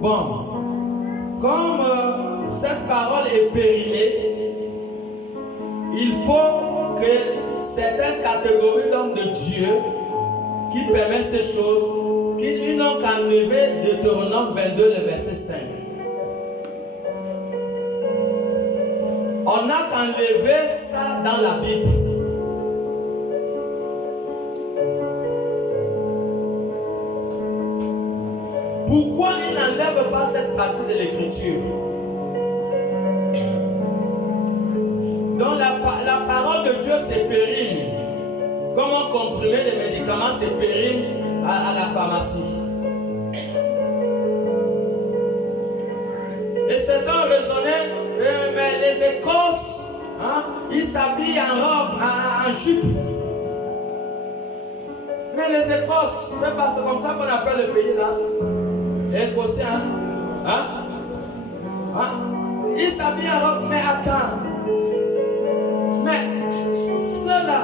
Bon, comme cette parole est périmée, il faut que certaines catégories d'hommes de Dieu qui permettent ces choses, qu'ils n'ont qu'enlevé Deutéronome 22, le verset 5. On n'a qu'enlevé ça dans la Bible. Pourquoi ils n'enlèvent pas cette partie de l'écriture? Donc la parole de Dieu se périme. Comment comprimer les médicaments, c'est périm à la pharmacie. Et certains raisonnaient, mais les Écosses, hein, ils s'habillent en robe, en jupe. Mais les Écosses, c'est comme ça qu'on appelle le pays là. Écossais, hein? Ils s'habillent en robe, mais attends. Mais ceux-là,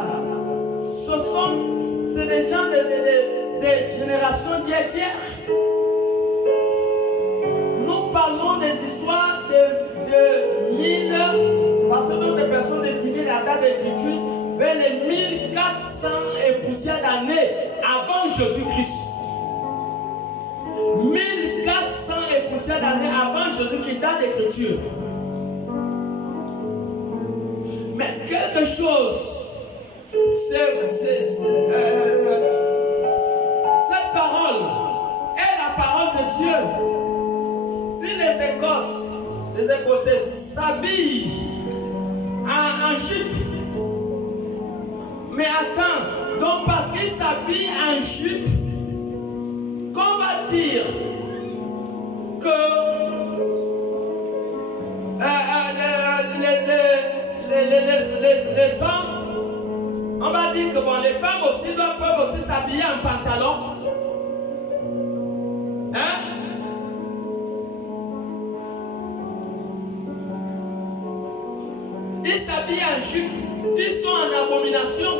c'est des gens de générations d'hier. Nous parlons des histoires de 1000, parce que d'autres personnes étudient la date d'écriture, vers les 1400 et poussières d'années avant Jésus-Christ. 1400 et poussières d'années avant Jésus-Christ, date d'écriture. Mais quelque chose, cette parole est la parole de Dieu. Si les Écossais s'habillent en jupe, mais attends, donc parce qu'ils s'habillent en jupe, qu'on va dire que les hommes, on va dire que bon, les femmes aussi peuvent aussi s'habiller en pantalon. Hein? Ils s'habillent en jupe, ils sont en abomination.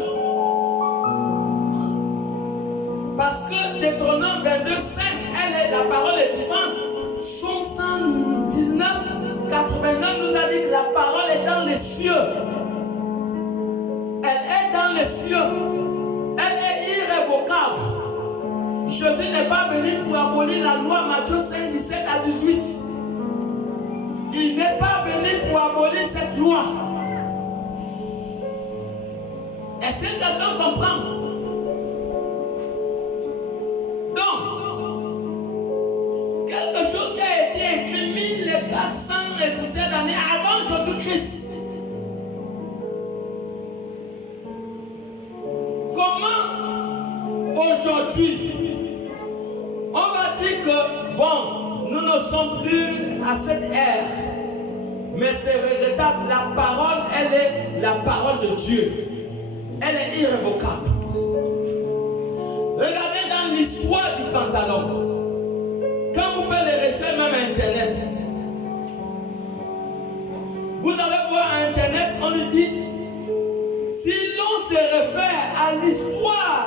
Parce que Deutéronome 22, 5, la parole est vivante. Son 119, 89 nous a dit que la parole est dans les cieux. Elle est dans les cieux. Elle est irrévocable. Jésus n'est pas venu pour abolir la loi, Matthieu 5, 17 à 18. Il n'est pas venu pour abolir cette loi. Est-ce que quelqu'un comprend? Quelque chose qui a été écrit 1400 et poussières d'années avant Jésus-Christ. Comment aujourd'hui on va dire que bon, nous ne sommes plus à cette ère, mais c'est regrettable. La parole, elle est la parole de Dieu. Elle est irrévocable. Regardez dans l'histoire du pantalon. Quand vous faites les recherches même à Internet, vous allez voir à Internet, on nous dit, si l'on se réfère à l'histoire,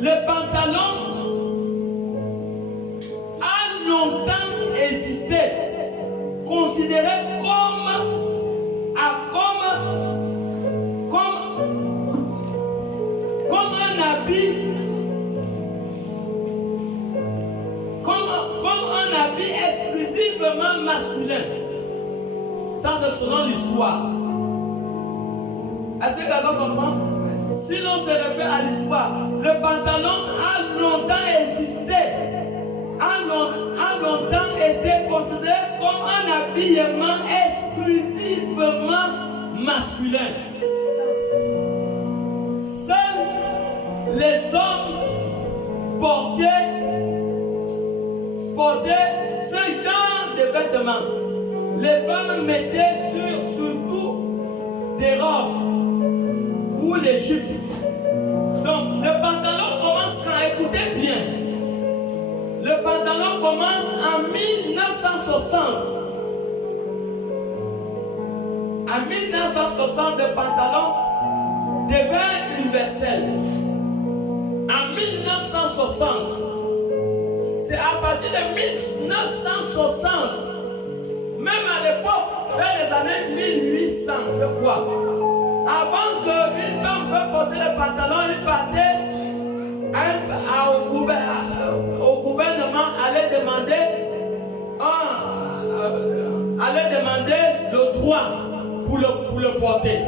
le pantalon a longtemps existé, considéré comme un habit. Exclusivement masculin. Ça, c'est selon l'histoire. Est-ce que quelqu'un comprend? Si l'on se réfère à l'histoire, le pantalon a longtemps existé, a longtemps été considéré comme un habillement exclusivement masculin. Seuls les hommes portaient ce genre de vêtements. Les femmes mettaient surtout des robes ou les jupes. Donc le pantalon commence quand, écoutez bien, le pantalon commence en 1960. En 1960, le pantalon devint universel. En 1960, c'est à partir de 1960, même à l'époque, vers les années 1800, je crois, avant qu'une femme puisse porter le pantalon, il partait au gouvernement, allait demander le droit pour le porter.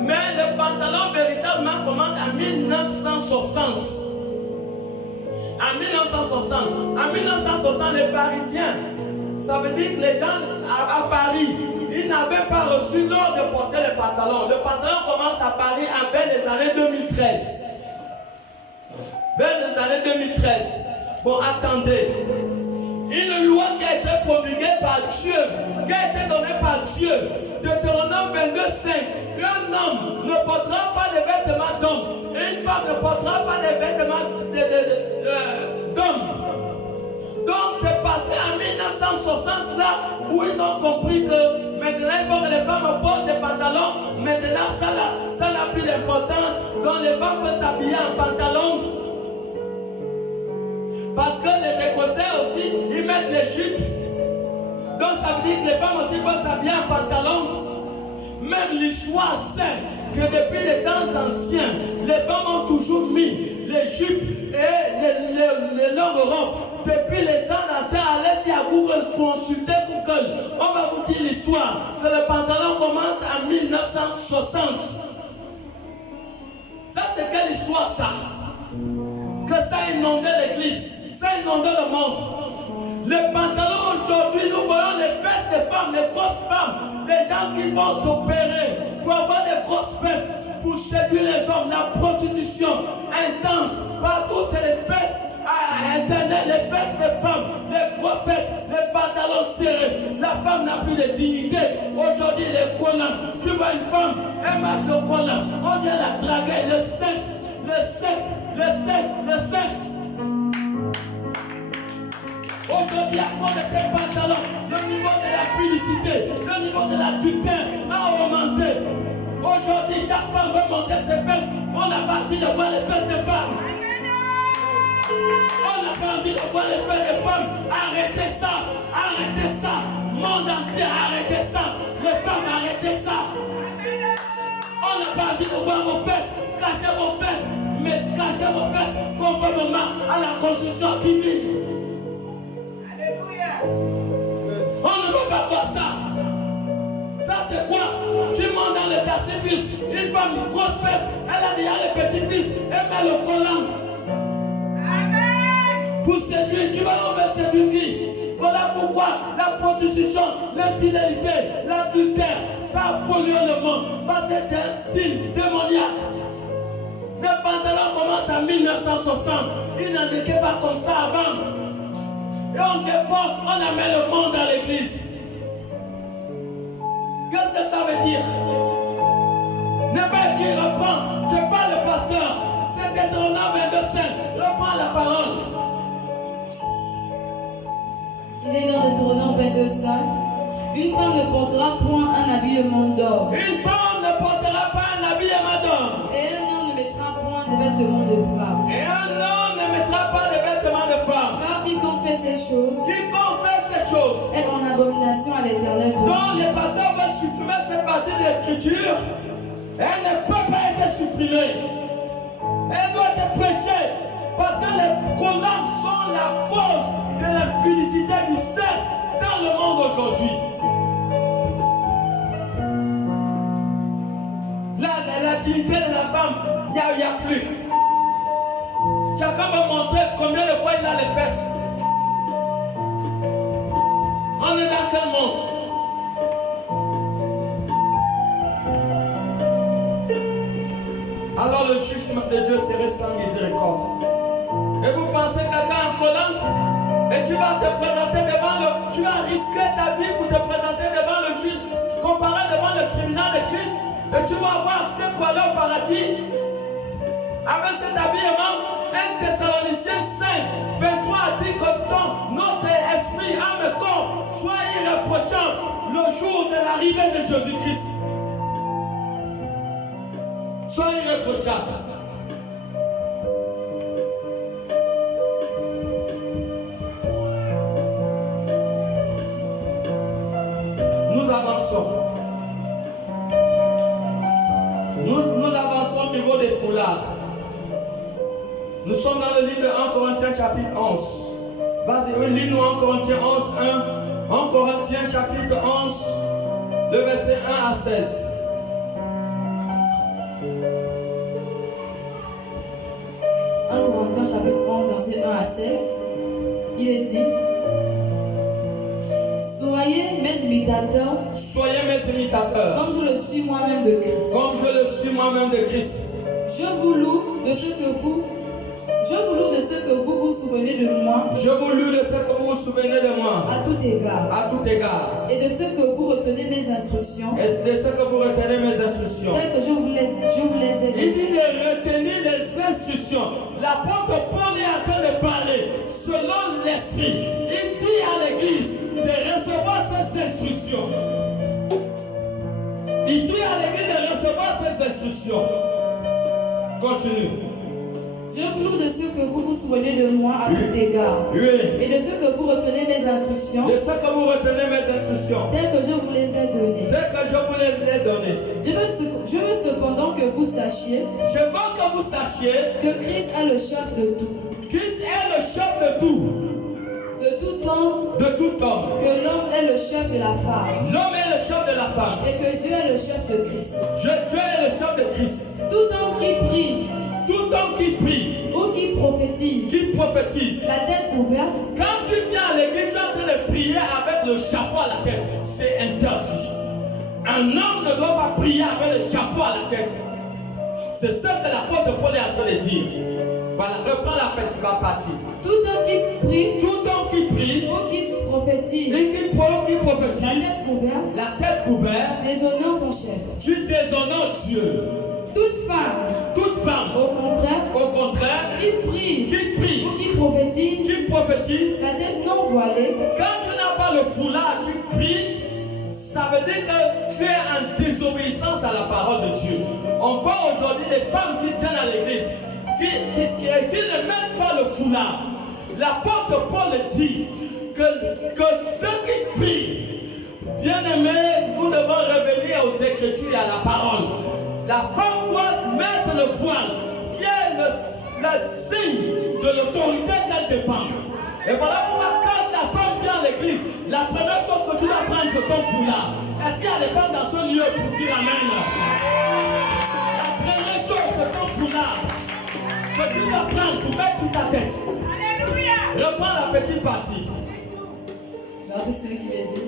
Mais le pantalon véritablement commence en 1960. En 1960, les Parisiens, ça veut dire que les gens à Paris, ils n'avaient pas reçu l'ordre de porter les pantalons. Le pantalon commence à Paris vers les années 2013. Vers les années 2013. Bon, attendez. Une loi qui a été promulguée par Dieu, qui a été donnée par Dieu, Deutéronome 22:5. Un homme ne portera pas de vêtements d'homme et une femme ne portera pas de vêtements d'homme. Donc c'est passé en 1960 là où ils ont compris que maintenant il faut que les femmes portent des pantalons. Maintenant ça n'a plus d'importance. Donc les femmes peuvent s'habiller en pantalon. Parce que les Écossais aussi, ils mettent les jupes. Donc ça veut dire que les femmes aussi peuvent s'habiller en pantalon. Même l'histoire sait que depuis les temps anciens, les femmes ont toujours mis les jupes et les longues robes. Depuis les temps anciens, allez-y à Google, consultez Google. On va vous dire l'histoire que le pantalon commence en 1960. Ça c'est quelle histoire ça? Que ça a inondé l'église. Ça a inondé le monde. Les pantalons aujourd'hui, nous voyons les fesses des femmes, les grosses femmes, les gens qui vont s'opérer pour avoir des grosses fesses, pour séduire les hommes, la prostitution intense. Partout, c'est les fesses à Internet, les fesses des femmes, les grosses fesses, les pantalons serrés. La femme n'a plus de dignité. Aujourd'hui, les collants. Tu vois une femme, elle marche au collant. On vient la draguer, le sexe, le sexe, le sexe, le sexe. Aujourd'hui, à cause de ces pantalons, le niveau de la publicité, le niveau de l'adultère a augmenté. Aujourd'hui, chaque femme veut monter ses fesses. On n'a pas envie de voir les fesses des femmes. On n'a pas envie de voir les fesses des femmes. Arrêtez ça. Arrêtez ça. Monde entier, arrêtez ça. Les femmes, arrêtez ça. On n'a pas envie de voir vos fesses. Cachez vos fesses. Mais cachez vos fesses conformément à la constitution divine. On ne veut pas voir ça. Ça c'est quoi? Tu montes dans le taxi-bus, une femme, une grosse fesse, elle a déjà les petits-fils, elle met le collant. Amen. Pour séduire, tu vas enlever séduire qui? Voilà pourquoi la prostitution, l'infidélité, l'adultère, ça a pollué le monde. Parce que c'est un style démoniaque. Les pantalons commencent en 1960. Ils n'en étaient pas comme ça avant. Et on déporte, on amène le monde dans l'église. Qu'est-ce que ça veut dire? N'importe qui reprend, c'est pas le pasteur, c'est Deutéronome 22:5. Reprends la parole. Il est dans Deutéronome 22:5. Une femme ne portera point un habillement d'or. Une femme ne portera pas un habillement d'or. Et un homme ne mettra point de vêtements de femme. Et un homme ne mettra pas de vêtements de femme. Car quiconque fait ces choses, quiconque fait ces choses est en abomination à l'Éternel. Donc les pasteurs veulent supprimer cette partie de l'écriture. Elle ne peut pas être supprimée. Elle doit être prêchée. Parce que les collants sont la cause de l'impudicité du sexe dans le monde aujourd'hui. La dignité de la femme, il n'y a plus. Chacun va montrer combien de fois il a les fesses. On est dans quel monde? Alors le jugement de Dieu serait sans miséricorde. Et vous pensez quelqu'un en collant et tu vas te présenter devant le... Tu as risqué ta vie pour te présenter devant le juge, comparé devant le tribunal de Christ, et tu vas avoir accès pour aller au paradis. Avec cet habillement, 1 Thessaloniciens 5, 23 a dit que notre esprit, âme et corps soit irréprochable le jour de l'arrivée de Jésus-Christ. Sois irréprochable. Nous avançons. Nous avançons au niveau des foulards. Nous sommes dans le livre de 1 Corinthiens chapitre 11. Vas-y, lis-nous 1 Corinthiens 11, 1. 1 Corinthiens chapitre 11, le verset 1 à 16. 1 Corinthiens chapitre 11, verset 1 à 16. Il est dit: Soyez mes imitateurs, Soyez mes imitateurs. comme je le suis moi-même de Christ. Comme je le suis moi-même de Christ. Je vous loue de ce que vous vous souvenez de moi Je vous loue de ce que vous vous souvenez de moi. à tout égard. À tout égard. Et de ce que vous retenez mes instructions, Et de ce que vous retenez mes instructions. telles que je vous les ai Il données. dit de retenir les instructions. L'apôtre Paul est en train de parler selon l'esprit. Il dit à l'église de recevoir ces instructions. Il dit à l'église de recevoir ces instructions. Continue. Je vous loue de ce que vous vous souvenez de moi à tout égard. Oui. Et de ce que vous retenez mes instructions, De ce que vous retenez mes instructions. telles que je vous les ai données. Dès que je vous les ai données. Je veux cependant que vous sachiez Je veux que vous sachiez que Christ est le chef de tout. Christ est le chef de tout. De tout homme, De tout homme. que l'homme est le chef de la femme. L'homme est le chef de la femme. Et que Dieu est le chef de Christ. Dieu est le chef de Christ. Tout homme qui prie Tout homme qui prie, ou qui prophétise, qui prophétise. la tête couverte, Quand tu viens à l'église, tu es en train de prier avec le chapeau à la tête. C'est interdit. Un homme ne doit pas prier avec le chapeau à la tête. C'est ce que l'apôtre Paul est en train de dire. Voilà, reprends la petite partie. tout homme qui prie Tout homme qui prie ou qui prophétise, et qui la prophétise, tête couverte, la tête couverte, déshonore son chef. tu déshonores Dieu. Toute femme, Toute femme, au contraire, qui qui prie prie ou qui prophétise, la la tête non voilée, quand tu n'as pas le foulard, tu pries, ça veut dire que tu es en désobéissance à la parole de Dieu. On voit aujourd'hui les femmes qui viennent à l'église, qui ne mettent pas le foulard. L'apôtre Paul dit que ceux qui prient, bien-aimés, nous devons revenir aux Écritures et à la parole. La femme doit mettre le voile, qui est le signe de l'autorité qu'elle dépend. Et voilà pourquoi quand la femme vient à l'église, la première chose que tu dois prendre, c'est ton foulard. Est-ce qu'il y a des femmes dans ce lieu pour dire amen? La première chose, c'est ton foulard que tu dois prendre pour mettre sur ta tête. Alléluia. Reprends la petite partie. verset 5 il est dit.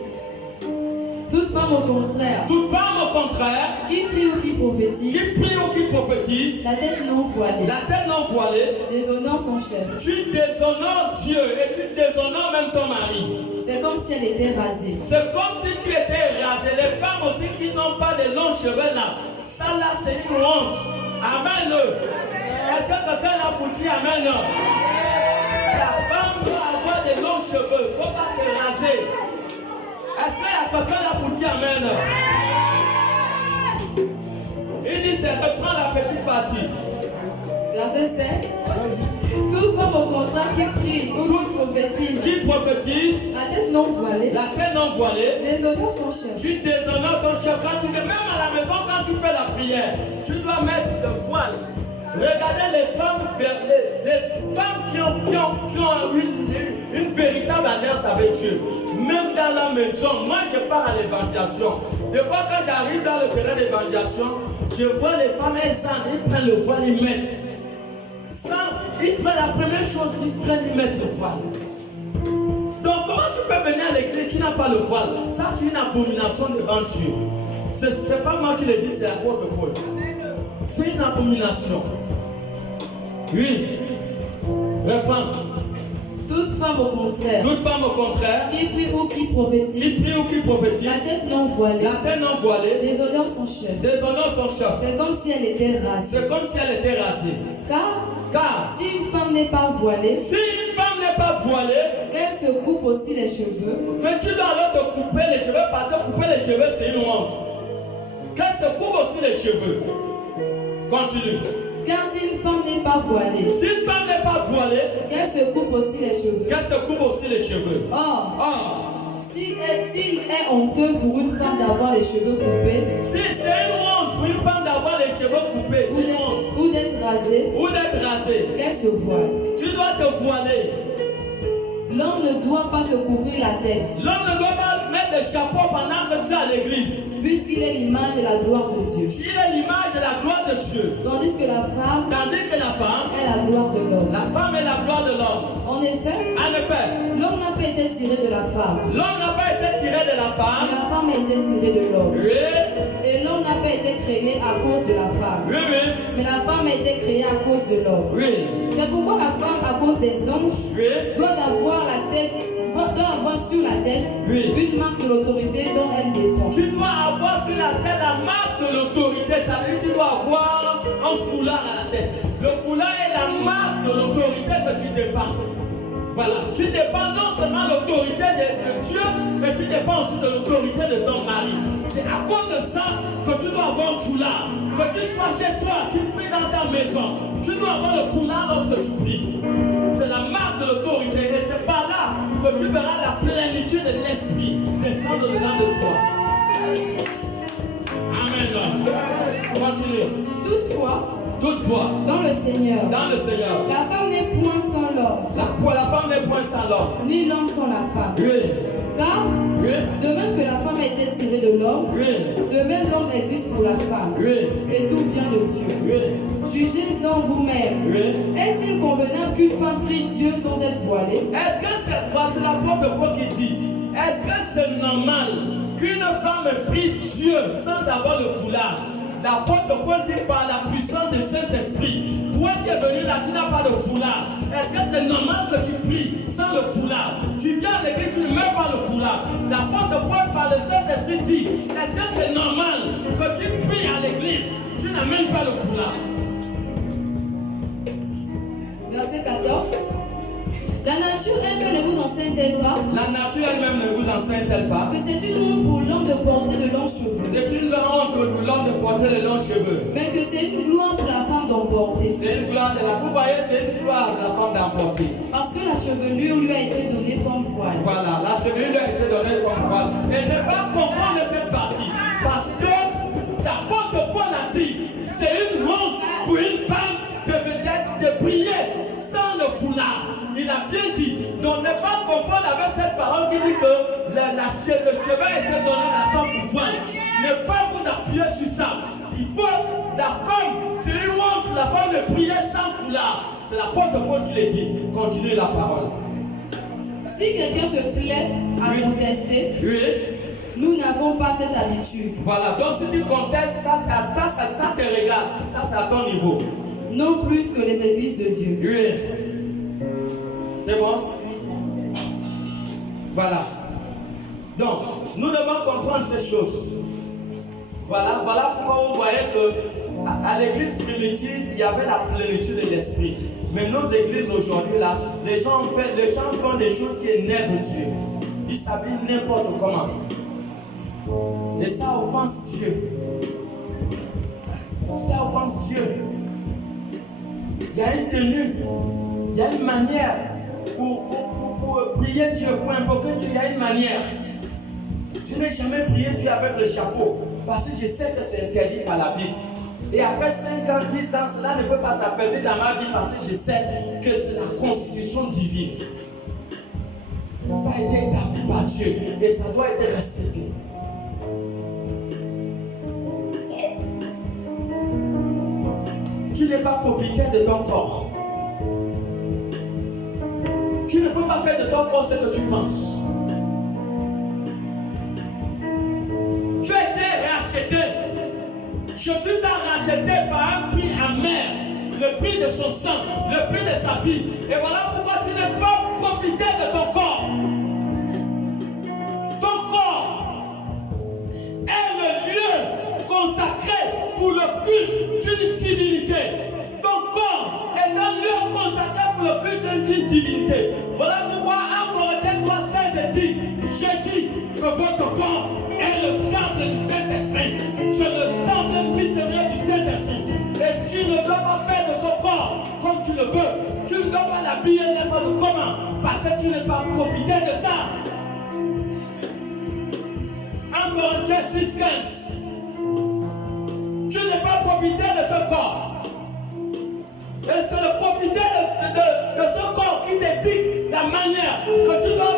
Toute femme au contraire, Toute femme au contraire, qui prie ou qui prophétise, qui prie ou qui prophétise, la tête non voilée, la tête non voilée, déshonore son chef. tu déshonores Dieu et tu déshonores même ton mari. C'est comme si elle était rasée. C'est comme si tu étais rasé. Les femmes aussi qui n'ont pas de longs cheveux là, ça là c'est une honte. Amen. Est-ce que quelqu'un là pour dire amen? La femme doit avoir des longs cheveux, il ne faut pas se raser. Est-ce qu'il y a quelqu'un là pour dire amen? Il dit c'est reprends la petite partie. Verset 7. Toute femme au contraire qui prie ou qui prophétise, Qui prophétise, la tête non voilée, la tête non voilée, déshonore son chef. tu déshonores ton chef. Quand tu viens, même à la maison, quand tu fais la prière, tu dois mettre le voile. Regardez les femmes qui ont une véritable alliance avec Dieu. Même dans la maison, moi je pars à l'évangélisation. Des fois quand j'arrive dans le terrain d'évangélisation, je vois les femmes, ils prennent le voile, ils mettent. Ils prennent la première chose, ils mettent le voile. Donc comment tu peux venir à l'église, tu n'as pas le voile? Ça c'est une abomination devant Dieu. C'est pas moi qui le dis, c'est l'apôtre Paul. C'est une abomination. Oui. Reprends. Toute femme au contraire, Toute femme au contraire, qui prie ou qui qui prophétise, prie ou qui prophétise, la tête non voilée, la tête non voilée, déshonore son chef. déshonore son chef. C'est comme si elle était rasée. C'est comme si elle était rasée. Car Si une femme n'est pas voilée, si une femme n'est pas voilée, qu'elle se coupe aussi les cheveux, que tu dois alors te couper les cheveux, parce que couper les cheveux c'est une honte. Qu'elle se coupe aussi les cheveux. Continue. car si une femme n'est pas voilée, Si une femme n'est pas voilée, qu'elle se coupe aussi les cheveux. qu'elle se coupe aussi les cheveux. Or, Or, s'il est honteux pour une femme d'avoir les cheveux coupés si c'est une honte pour une femme d'avoir les cheveux coupés, c'est une honte. ou d'être rasée, Ou d'être rasée, qu'elle se voile. tu dois te voiler. L'homme ne doit pas se couvrir la tête, L'homme ne doit pas mettre de chapeau pendant que tu es à l'église. puisqu'il est l'image et la gloire de Dieu. Tu es l'image de la gloire de Dieu. Tandis que la femme Tandis que la femme est la gloire de l'homme. l'homme. La femme est la gloire de l'homme. En effet, l'homme n'a pas été tiré de la femme. L'homme n'a pas été tiré de la Et femme. la femme a été tirée de l'homme. Oui, Et l'homme n'a pas été créé à cause de la femme. oui, oui, Mais la femme a été créée à cause de l'homme. oui, C'est pourquoi la femme, à cause des anges, oui, doit avoir sur la tête Oui. une marque de l'autorité dont elle dépend. Tu dois avoir sur la tête la marque de l'autorité. Ça veut dire que tu dois avoir un foulard à la tête. Le foulard est la marque de l'autorité que tu dépends. Voilà, tu dépends non seulement de l'autorité de Dieu, mais tu dépends aussi de l'autorité de ton mari. C'est à cause de ça que tu dois avoir un foulard. Que tu sois chez toi, tu pries dans ta maison. Tu dois avoir le foulard lorsque tu pries. C'est la marque de l'autorité. Et c'est par là que tu verras la plénitude de l'esprit descendre dedans de toi. Amen. Continue. Toutefois, Dans le Seigneur, la femme n'est point sans l'homme, femme n'est point sans l'homme. ni l'homme sans la femme. Oui, Car, oui, de même que la femme a été tirée de l'homme, oui, de même l'homme existe pour la femme. oui, Et tout vient de Dieu. oui, Jugez-en vous-même. oui. Est-il convenable qu'une femme prie Dieu sans être voilée? Est-ce que c'est l'apôtre Paul qui dit, est-ce que c'est normal qu'une femme prie Dieu sans avoir le foulard? L'apôtre Paul dit par la puissance du Saint-Esprit, toi qui es venu là, tu n'as pas de foulard. Est-ce que c'est normal que tu pries sans le foulard? Tu viens à l'église, tu ne mets pas le foulard. L'apôtre Paul par le Saint-Esprit dit, est-ce que c'est normal que tu pries à l'église, tu n'amènes pas le foulard? Verset 14. La nature elle-même ne vous enseigne-t-elle pas La nature elle-même ne vous enseigne-t-elle pas? que c'est une honte pour l'homme de porter de longs cheveux, C'est une honte pour l'homme de porter les longs cheveux. mais que c'est une gloire pour la femme d'en porter? C'est une gloire de la vous voyez, c'est une gloire de la femme d'emporter. Parce que la chevelure lui a été donnée comme voile. Voilà, la chevelure lui a été donnée comme voile. Et ne pas comprendre cette partie. Parce que l'apôtre Paul a dit, c'est une honte pour une femme de prier sans le foulard. Il a bien dit, donc ne pas confondre avec cette parole qui dit que le chevet a été donné à la femme pour voile. Ne pas vous appuyer sur ça. Il faut, la femme, c'est une honte pour la femme de prier sans foulard. C'est l'apôtre Paul qui le dit. Continuez la parole. Si quelqu'un se plaît à Oui. contester, Oui. nous n'avons pas cette habitude. Voilà, donc si tu contestes, ça te regarde. Ça, c'est à ton niveau. Non plus que les églises de Dieu. Oui. C'est bon? Voilà. Donc, nous devons comprendre ces choses. Voilà pourquoi vous voyez que à l'église primitive, il y avait la plénitude de l'esprit. Mais nos églises aujourd'hui, là, les gens font des choses qui énervent Dieu. Ils s'habillent n'importe comment. Et ça offense Dieu. Ça offense Dieu. Il y a une tenue, il y a une manière pour prier Dieu, pour invoquer Dieu, il y a une manière. Je n'ai jamais prié Dieu avec le chapeau, parce que je sais que c'est interdit par la Bible. Et après 5 ans, 10 ans, cela ne peut pas s'affaiblir dans ma vie parce que je sais que c'est la constitution divine. Ça a été établi par Dieu et ça doit être respecté. Tu n'es pas propriétaire de ton corps. Tu ne peux pas faire de ton corps ce que tu penses. Tu as été racheté. Jésus t'a racheté par un prix amer, le prix de son sang, le prix de sa vie. Et voilà pourquoi tu n'es pas propriétaire de ton corps. Ton corps est le lieu consacré pour le culte d'une divinité. Ton corps est un lieu consacré pour le culte d'une divinité. Voilà pourquoi 1 Corinthiens 3,16 dit, j'ai dit que votre corps est le temple du Saint-Esprit. C'est le temple mystérieux du Saint-Esprit. Et tu ne dois pas faire de son corps comme tu le veux. Tu ne dois pas l'habiller n'importe comment. Parce que tu n'es pas propriétaire de ça. 1 Corinthiens 6,15. Tu n'es pas propriétaire de ce corps. Et c'est le propriétaire de ce corps qui te dit la manière que tu dois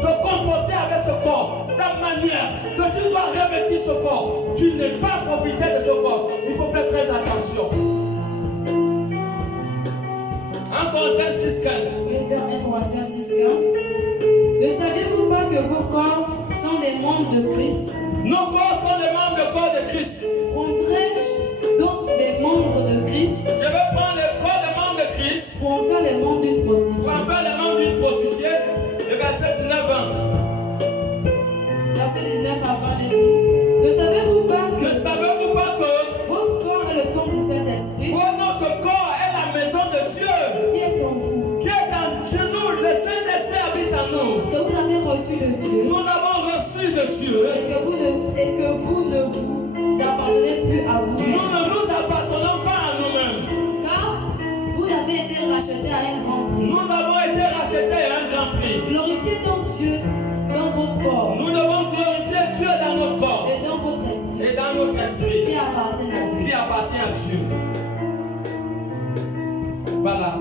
te comporter avec ce corps. La manière que tu dois revêtir ce corps. Tu n'es pas propriétaire de ce corps. Il faut faire très attention. reçu de Dieu. Nous avons reçu de Dieu. Et que vous ne vous appartenez plus à Nous vous-même. ne nous appartenons pas à nous-mêmes. Car vous avez été rachetés à un grand prix. Nous avons été rachetés à un grand prix. Glorifiez donc Dieu dans votre corps Nous devons glorifier Dieu dans notre corps et dans votre esprit et dans notre esprit qui appartient à Dieu. qui appartient à Dieu. Voilà.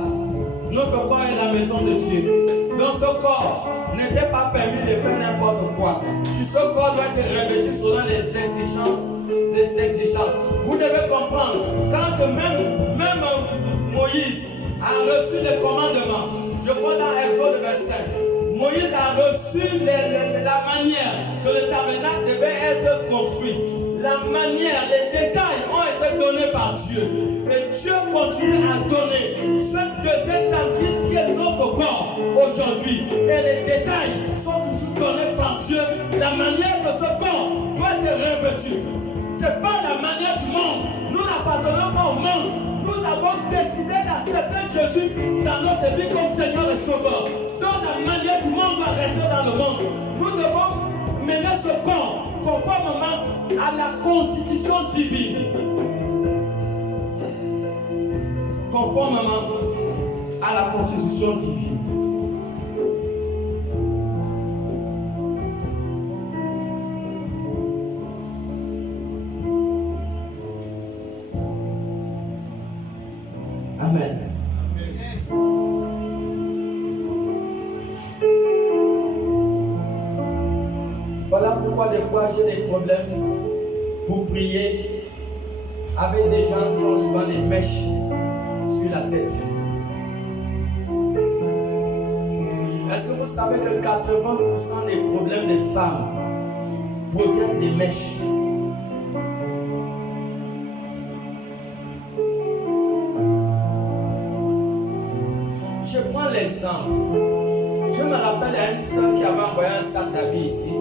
Notre corps est la maison de Dieu. Dans ce corps, n'était pas permis de faire n'importe quoi. Si ce corps doit être revêtu selon les exigences. Vous devez comprendre, quand même Moïse a reçu le commandement, je crois dans Exode 25, Moïse a reçu la manière que le tabernacle devait être construit. La manière, les détails ont été donnés par Dieu. Et Dieu continue à donner ce deuxième temple qui est notre corps aujourd'hui. Et les détails sont toujours donnés par Dieu. La manière que ce corps doit être revêtu. Ce n'est pas la manière du monde. Nous n'appartenons pas au monde. Nous avons décidé d'accepter Jésus dans notre vie comme Seigneur et Sauveur. Donc la manière du monde doit rester dans le monde. Nous devons mener ce corps conformément à la constitution divine. Conformément à la constitution divine. Amen. Voilà pourquoi des fois j'ai des problèmes pour prier avec des gens qui ont souvent des mèches sur la tête. Est-ce que vous savez que 80% des problèmes des femmes proviennent des mèches? Je prends l'exemple. Je me rappelle à une soeur qui avait envoyé un sac d'habits ici.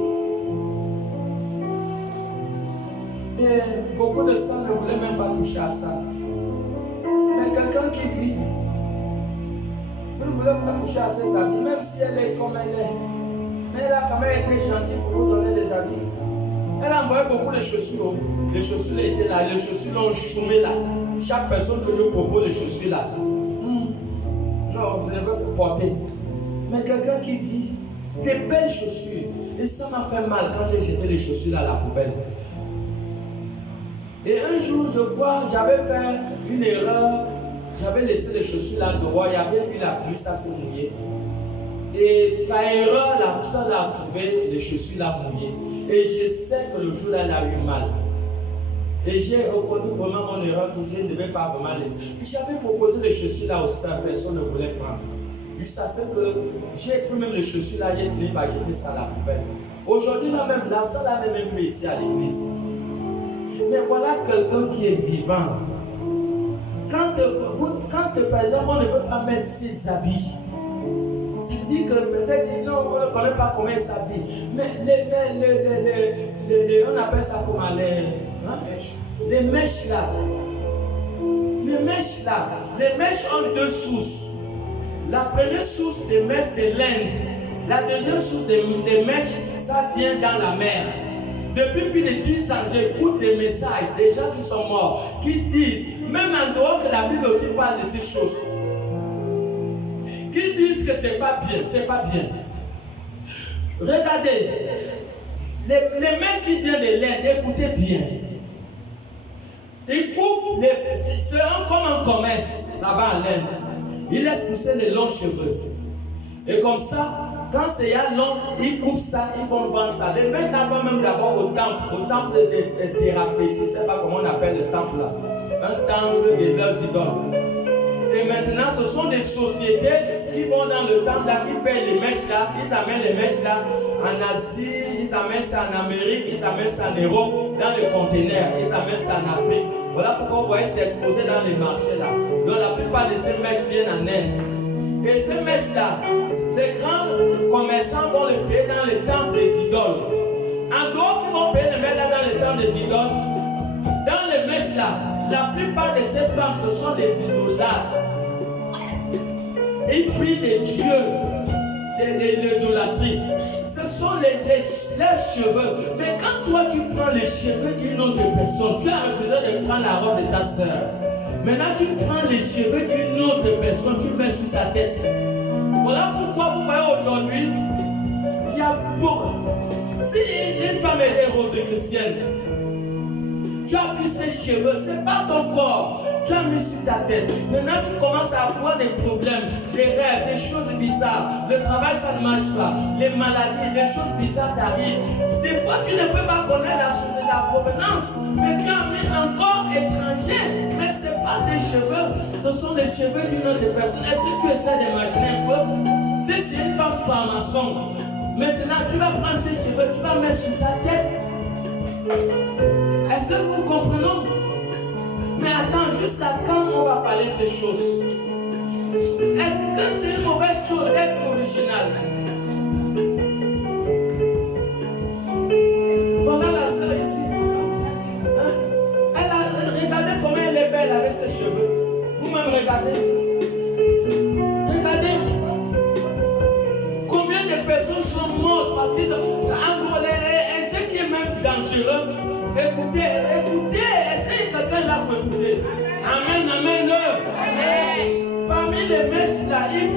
Et beaucoup de sœurs ne voulaient même pas toucher à ça. Mais quelqu'un qui vit, ne voulait pas toucher à ses habits, même si elle est comme elle est. Mais elle a quand même été gentille pour vous donner des habits. Elle a envoyé beaucoup de chaussures. Les chaussures étaient là, les chaussures l'ont choumé là. Chaque personne que je propose, les chaussures là. Non, vous devez vous porter. Mais quelqu'un qui vit des belles chaussures. Et ça m'a fait mal quand j'ai jeté les chaussures là à la poubelle. Et un jour, je crois, j'avais fait une erreur. J'avais laissé les chaussures là dehors. Il y avait eu la pluie, ça s'est mouillé. Et par erreur, la personne a trouvé les chaussures là mouillées. Et je sais que le jour là, elle a eu mal. Et j'ai reconnu vraiment mon erreur que je ne devais pas vraiment laisser. Et j'avais proposé les chaussures là aussi, personne ne voulait prendre. Et ça c'est que j'ai pris même les chaussures là, j'ai fini par jeter ça à la poubelle. Aujourd'hui là même, la salle là n'est même plus ici à l'église. Mais voilà quelqu'un qui est vivant. Quand par exemple on ne peut pas mettre ses habits, ça veut dire que peut-être non, on ne connaît pas comment il s'habille. Mais on appelle ça comment les mèches là. Les mèches là. Les mèches ont deux sources. La première source des mèches c'est l'Inde. La deuxième source des mèches, ça vient dans la mer. Depuis plus de 10 ans, j'écoute des messages des gens qui sont morts, qui disent, même en dehors que la Bible aussi parle de ces choses, qui disent que c'est pas bien, c'est pas bien. Regardez, les mèches qui viennent de l'Inde, écoutez bien. Ils coupent, c'est comme un commerce là-bas en Inde. Ils laissent pousser les longs cheveux. Et comme ça, quand c'est long, ils coupent ça, ils vont vendre ça. Les mèches n'ont même d'abord au temple de thérapeutique, je ne sais pas comment on appelle le temple là. Un temple de leurs idoles. Et maintenant, ce sont des sociétés qui vont dans le temple là, qui payent les mèches là, ils amènent les mèches là en Asie, ils amènent ça en Amérique, ils amènent ça en Europe, dans les conteneurs, ils amènent ça en Afrique. Voilà pourquoi vous voyez c'est exposé dans les marchés là. Donc la plupart de ces mèches viennent en Inde. Et ces mèches là, les grands commerçants vont les payer dans les temples des idoles. En dehors qu'ils vont payer les mèches là dans les temples des idoles, dans les mèches là, la plupart de ces femmes ce sont des idolâtres. Ils prient des dieux, de l'idolâtrie. ce sont les cheveux. Mais quand toi tu prends les cheveux d'une autre personne, tu as refusé de prendre la robe de ta soeur. Maintenant tu prends les cheveux d'une autre personne, tu mets sur ta tête. Voilà pourquoi vous voyez aujourd'hui, il y a beaucoup. Si une femme est rose chrétienne, tu as pris ses cheveux, ce n'est pas ton corps. Tu as mis sur ta tête. Maintenant, tu commences à avoir des problèmes, des rêves, des choses bizarres. Le travail, ça ne marche pas. Les maladies, des choses bizarres t'arrivent. Des fois, tu ne peux pas connaître la provenance, mais tu as mis un corps étranger. Mais ce n'est pas tes cheveux, ce sont les cheveux d'une autre personne. Est-ce que tu essaies d'imaginer un peu? Si c'est une femme franc-maçon, maintenant, tu vas prendre ses cheveux, tu vas mettre sur ta tête. Est-ce que vous comprenez? Mais attends, jusqu'à quand on va parler de ces choses? Est-ce que c'est une mauvaise chose d'être original? Voilà la sœur ici. Hein? Regardez comment elle est belle avec ses cheveux. Vous-même regardez. Regardez. Combien de personnes sont mortes parce qu'ils ont... ce qui est même dangereux. Écoutez, essayez quelqu'un là pour écouter. Amen, amen. Amen. Parmi les mèches là, ils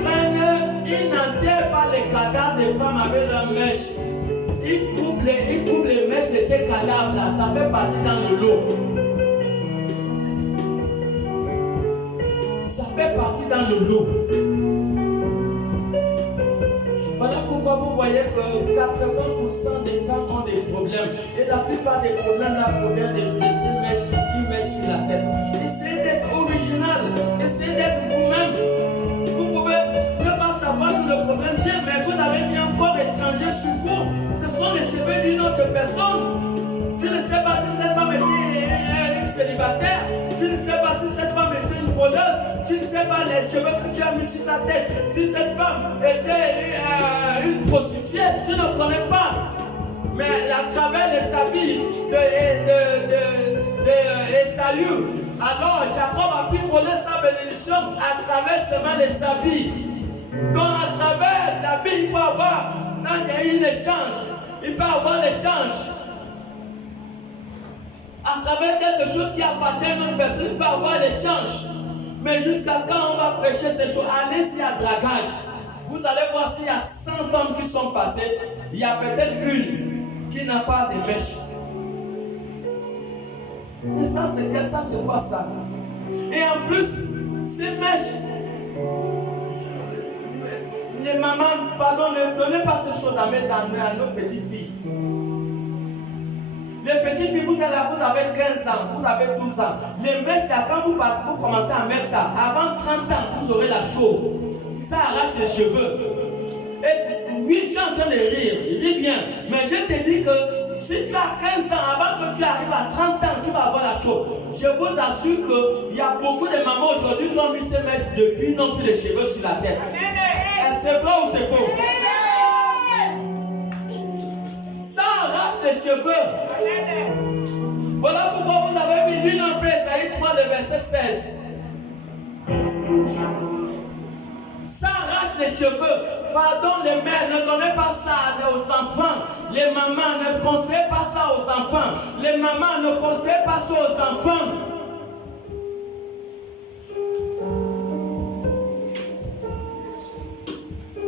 n'enterrent pas les cadavres des femmes avec leurs mèches. Ils coupent les mèches de ces cadavres là, ça fait partie dans le lot. Ça fait partie dans le lot. Voilà pourquoi vous voyez que 80% des femmes ont des problèmes. Et la plupart des problèmes là proviennent de ces mèches qui mettent sur la tête. Essayez d'être original. Essayez d'être vous-même. Vous pouvez ne pas savoir d'où le problème vient, mais vous avez mis un corps étranger sur vous. Ce sont les cheveux d'une autre personne. Tu ne sais pas si cette femme était une célibataire. Tu ne sais pas si cette femme était une voleuse. Tu ne sais pas les cheveux que tu as mis sur ta tête. Si cette femme était une prostituée, tu ne connais pas. Mais à travers les habits Esaü, alors Jacob a pu voler sa bénédiction à travers seulement les habits. Donc à travers l'habit, il peut avoir un échange. Il peut avoir l'échange. À travers quelque chose qui appartient à une personne, il peut avoir l'échange. Mais jusqu'à quand on va prêcher ces choses? Allez s'il y a dragage. Vous allez voir s'il y a 100 femmes qui sont passées, il y a peut-être une qui n'a pas de mèche. Mais ça, c'est quoi ça? Et en plus, ces mèches, les mamans, pardon, ne donnez pas ces choses à nos petites filles. Les petites filles, vous avez 15 ans, vous avez 12 ans. Les mèches, quand vous commencez à mettre ça, avant 30 ans, vous aurez la chauve. Si ça arrache les cheveux. Et oui, tu es en train de rire, ris bien. Mais je te dis que si tu as 15 ans, avant que tu arrives à 30 ans, tu vas avoir la chauve. Je vous assure qu'il y a beaucoup de mamans aujourd'hui qui ont mis ces mèches depuis, n'ont plus les cheveux sur la tête. C'est vrai ou c'est faux? Ça arrache les cheveux. Voilà pourquoi vous avez mis l'une en paix, Esaïe 3, le verset 16. Ça arrache les cheveux. Pardon les mères, ne donnez pas ça aux enfants. Les mamans, ne conseillez pas ça aux enfants. Les mamans, ne conseillez pas ça aux enfants.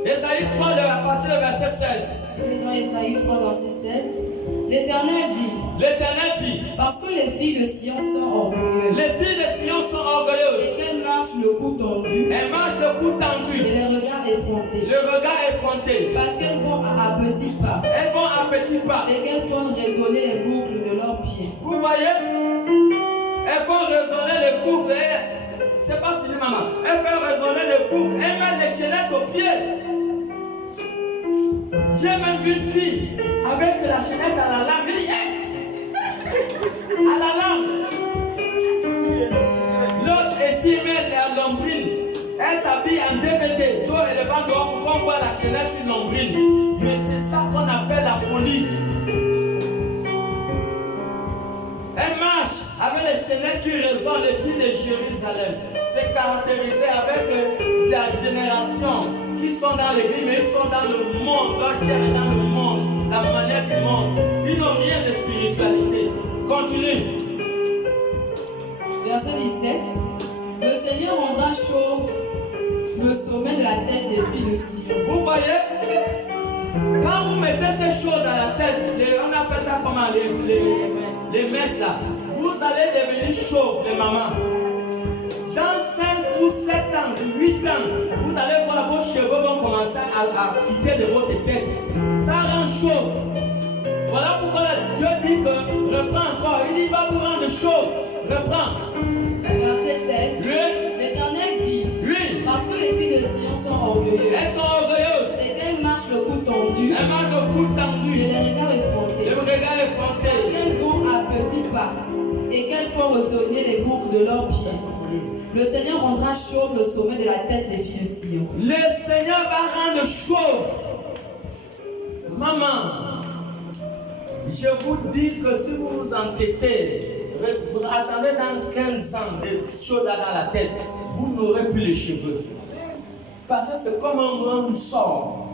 Esaïe 3, à partir du verset 16. Dans Esaïe 3, verset 16, l'Éternel dit, parce que les filles de Sion sont orgueilleuses. Les filles de Sion sont orgueilleuses. Et qu'elles marchent le cou tendu. Elles marchent le cou tendu. Et les regards effrontés. Le regard effronté. Parce qu'elles vont à petits pas. Elles vont à petits pas. Et qu'elles font résonner les boucles de leurs pieds. Vous voyez? Elles font résonner les boucles. C'est pas fini, maman. Elles font résonner les boucles. Elles mettent les chaînettes aux pieds. J'ai même vu une fille avec la chaînette à la langue. Elle dit, à la langue. L'autre ici met la lombrine. Elle s'habille en DVD. Dos et le banc dehors pour qu'on voit la chaînette sur lombrine. Mais c'est ça qu'on appelle la folie. Elle marche avec les chaînettes qui résonnent les filles de Jérusalem. C'est caractérisé avec la génération qui sont dans l'église, mais ils sont dans le monde. Leur chair est dans le monde, la manière du monde. Ils n'ont rien de spiritualité. Continue. Verset 17. Le Seigneur rendra chauve le sommet de la tête des filles de Sion. Vous voyez, quand vous mettez ces choses à la tête, on appelle ça comment, les mèches là, vous allez devenir chauve, les mamans. Dans 5 ou 7 ans, 8 ans, vous allez voir vos cheveux vont commencer à quitter de votre tête. Ça rend chauve. Voilà pourquoi Dieu dit que reprends encore. Il dit va vous rendre chauve. Reprends. Verset 16. Oui. L'Éternel dit, Oui. parce que les filles de Sion sont orgueilleuses. Elles sont orgueilleuses. Et qu'elles marchent le cou tendu. Elles marchent le cou Et tendu. les regards effrontés. Le regard effronté. Qu'elles vont à petits pas. Et qu'elles font résonner les boucles de leurs pieds. Le Seigneur rendra chauve le sommet de la tête des filles de Sion. Le Seigneur va rendre chauve. Maman, je vous dis que si vous vous entêtez, vous attendez dans 15 ans des choses dans la tête, vous n'aurez plus les cheveux. Parce que c'est comme un sort.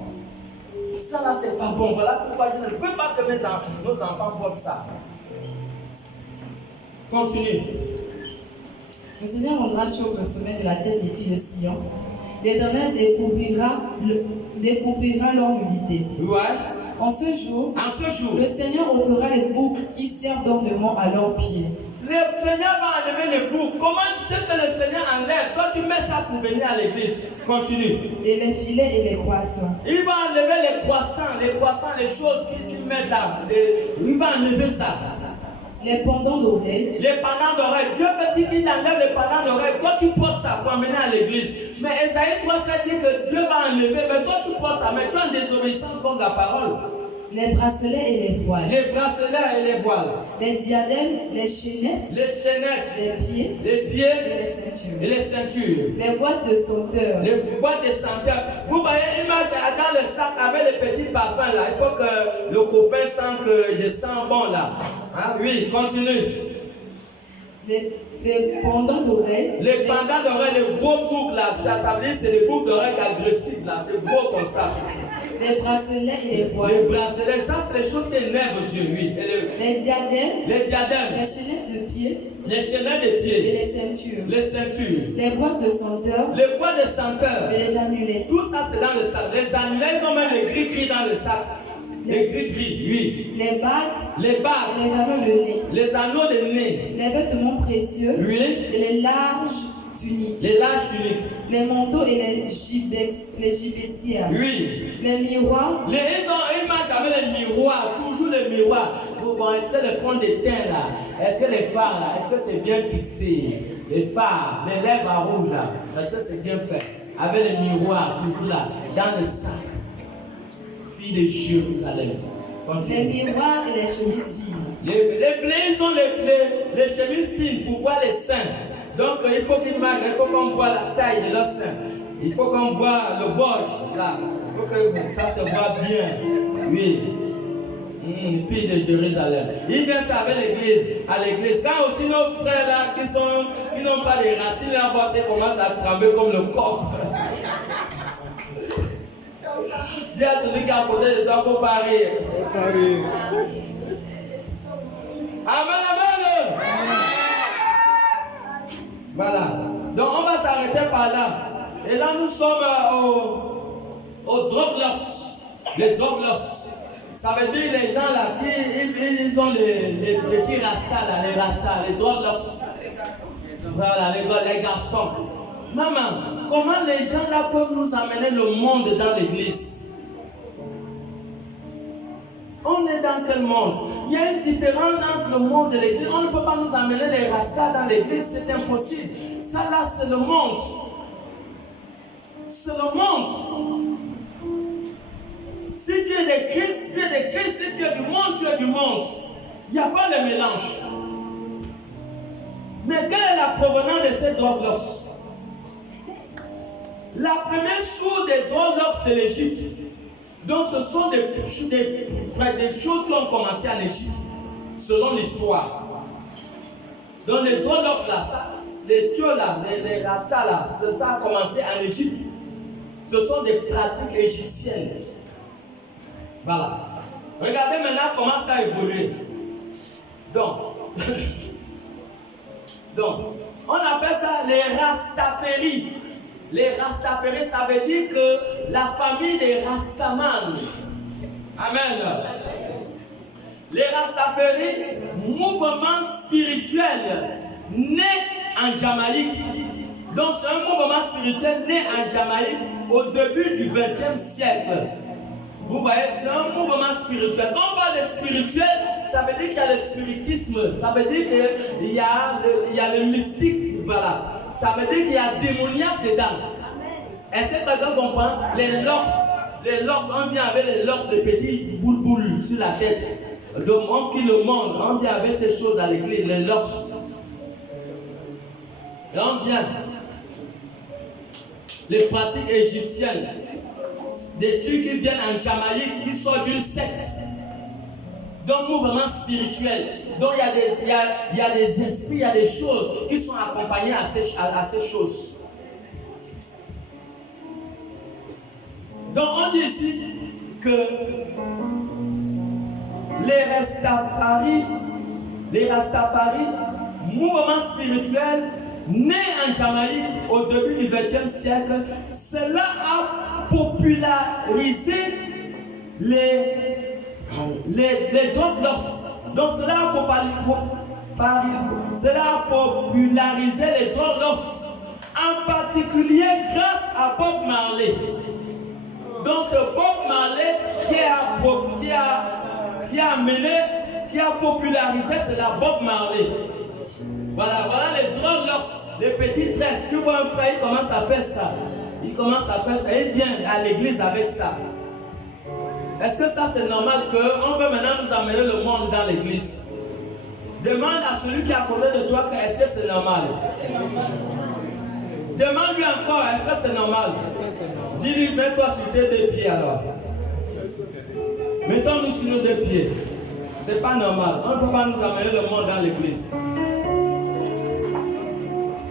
Ça là, c'est pas bon. Voilà pourquoi je ne veux pas que nos enfants portent ça. Continue. Le Seigneur rendra chauve le sommet de la tête des filles de Sion. L'Éternel découvrira leur nudité. Ouais. En ce jour, Le le Seigneur ôtera les boucles qui servent d'ornement à leurs pieds. Seigneur va enlever les boucles. Comment c'est que le Seigneur enlève? Quand tu mets ça pour venir à l'église, continue. Et les filets et les croissants. Il va enlever les croissants, les choses qu'ils mettent là. Il va enlever ça. Les pendants d'oreilles. Les pendants d'oreilles. Dieu peut dire qu'il enlève les pendants d'oreilles. Toi, tu portes ça pour amener à l'église. Mais Esaïe 3, ça dit que Dieu va enlever. Mais toi, tu portes ça. Mais tu es en désobéissance contre la parole. Les bracelets et les voiles. Les bracelets et les voiles. Les diadèmes, les chaînettes. Les chaînettes. Les pieds. Et Et les ceintures. les ceintures. Les boîtes de senteurs. Les boîtes de senteurs. Vous voyez, image dans le sac avec les petits parfums là. Il faut que le copain sente que je sens bon là. Hein? Oui, continue. Les pendants d'oreilles. Les pendants d'oreilles, les gros boucles là. Ça veut dire c'est les boucles d'oreilles agressives là. C'est gros comme ça. Les bracelets et les voiles. Les bracelets, ça c'est les choses qui énervent Dieu, oui. Et Les diadèmes. les diadèmes, Les chaînettes de pied. les chaînettes de Et pied, les ceintures. les ceintures, Les boîtes de senteurs. les boîtes de senteurs. Et les amulettes. Tout ça c'est dans le sac. Les amulettes, ils ont même les gris-gris dans le sac. Les gris-gris, oui. Les bagues. Les Et bagues, les anneaux de nez. les anneaux de nez, Les vêtements précieux. oui. Et les larges tuniques. Les lâches uniques, Les manteaux et les gibecières. oui. Les miroirs. Ils marchent avec les miroirs, toujours les miroirs. Bon, est-ce que le fond de teint là, est-ce que les phares là, est-ce que c'est bien fixé? Les phares, les lèvres à rouge là, est-ce que c'est bien fait? Avec les miroirs, toujours là, dans le sac. Fille de Jérusalem. Les Continue. miroirs et les chemises fines. Les blés sont les chemises fines pour voir les seins. Donc il faut qu'ils marquent, il faut qu'on voit la taille de leurs seins. Il faut qu'on voit le borge là. Il faut que ça se voit bien. Oui. Fille de Jérusalem. Il vient ça avec l'église. À l'église. Quand aussi nos frères là qui n'ont pas les racines, là, voir ça commence à trembler comme le coq. Dis à celui qui a posé le temps pour parier. Amen, amen. Voilà. Donc on va s'arrêter par là. Et là nous sommes au drogless. Les drogless. Ça veut dire les gens là qui ils ont les petits rastas là, les rastas, les drogless. Voilà, les garçons. Maman, comment les gens là peuvent nous amener le monde dans l'église? On est dans quel monde? Il y a une différence entre le monde et l'église. On ne peut pas nous amener les rastas dans l'église, c'est impossible. Ça là, c'est le monde. C'est le monde. Si tu es de Christ, tu es de Christ. Si tu es du monde, tu es du monde. Il n'y a pas de mélange. Mais quelle est la provenance de ces drogues-là? La première source des drogues-là, c'est l'Égypte. Donc ce sont des choses qui ont commencé en Égypte, selon l'histoire. Donc les drogues là, les rastas là, ça a commencé en Égypte. Ce sont des pratiques égyptiennes. Voilà. Regardez maintenant comment ça a évolué. Donc, on appelle ça les Rastafari. Les Rastafari, ça veut dire que la famille des Rastaman. Amen. Les Rastafari, mouvement spirituel né en Jamaïque. Donc c'est un mouvement spirituel né en Jamaïque au début du XXe siècle. Vous voyez, c'est un mouvement spirituel. Quand on parle de spirituel, ça veut dire qu'il y a le spiritisme, ça veut dire qu'il y a le mystique, voilà. Ça veut dire qu'il y a démoniaque dedans. Est-ce que quelqu'un comprend? Les lords, on vient avec les lords de petits boules sur la tête. Donc on qui le monde, on vient avec ces choses à l'église, les lords. Et on vient. Les pratiques égyptiennes. Des trucs qui viennent en Jamaïque, qui sortent d'une secte. Donc, mouvement spirituel. Donc, il y a des esprits, il y a des choses qui sont accompagnées à ces choses. Donc, on dit ici que les Rastafari, mouvement spirituel, né en Jamaïque au début du XXe siècle, cela a popularisé les drogues lorsques. Donc cela a popularisé les drogues lorsques, en particulier grâce à Bob Marley. Donc c'est Bob Marley qui a popularisé, c'est la Bob Marley. Voilà les drogues lorsques, les petites tresses. Tu vois un frère, il commence à faire ça. Il vient à l'église avec ça. Est-ce que ça c'est normal qu'on peut maintenant nous amener le monde dans l'église? Demande à celui qui est à côté de toi, est-ce que c'est normal? Demande-lui encore, est-ce que c'est normal? Dis-lui, mets-toi sur tes deux pieds alors. Mettons-nous sur nos deux pieds. C'est pas normal. On ne peut pas nous amener le monde dans l'église.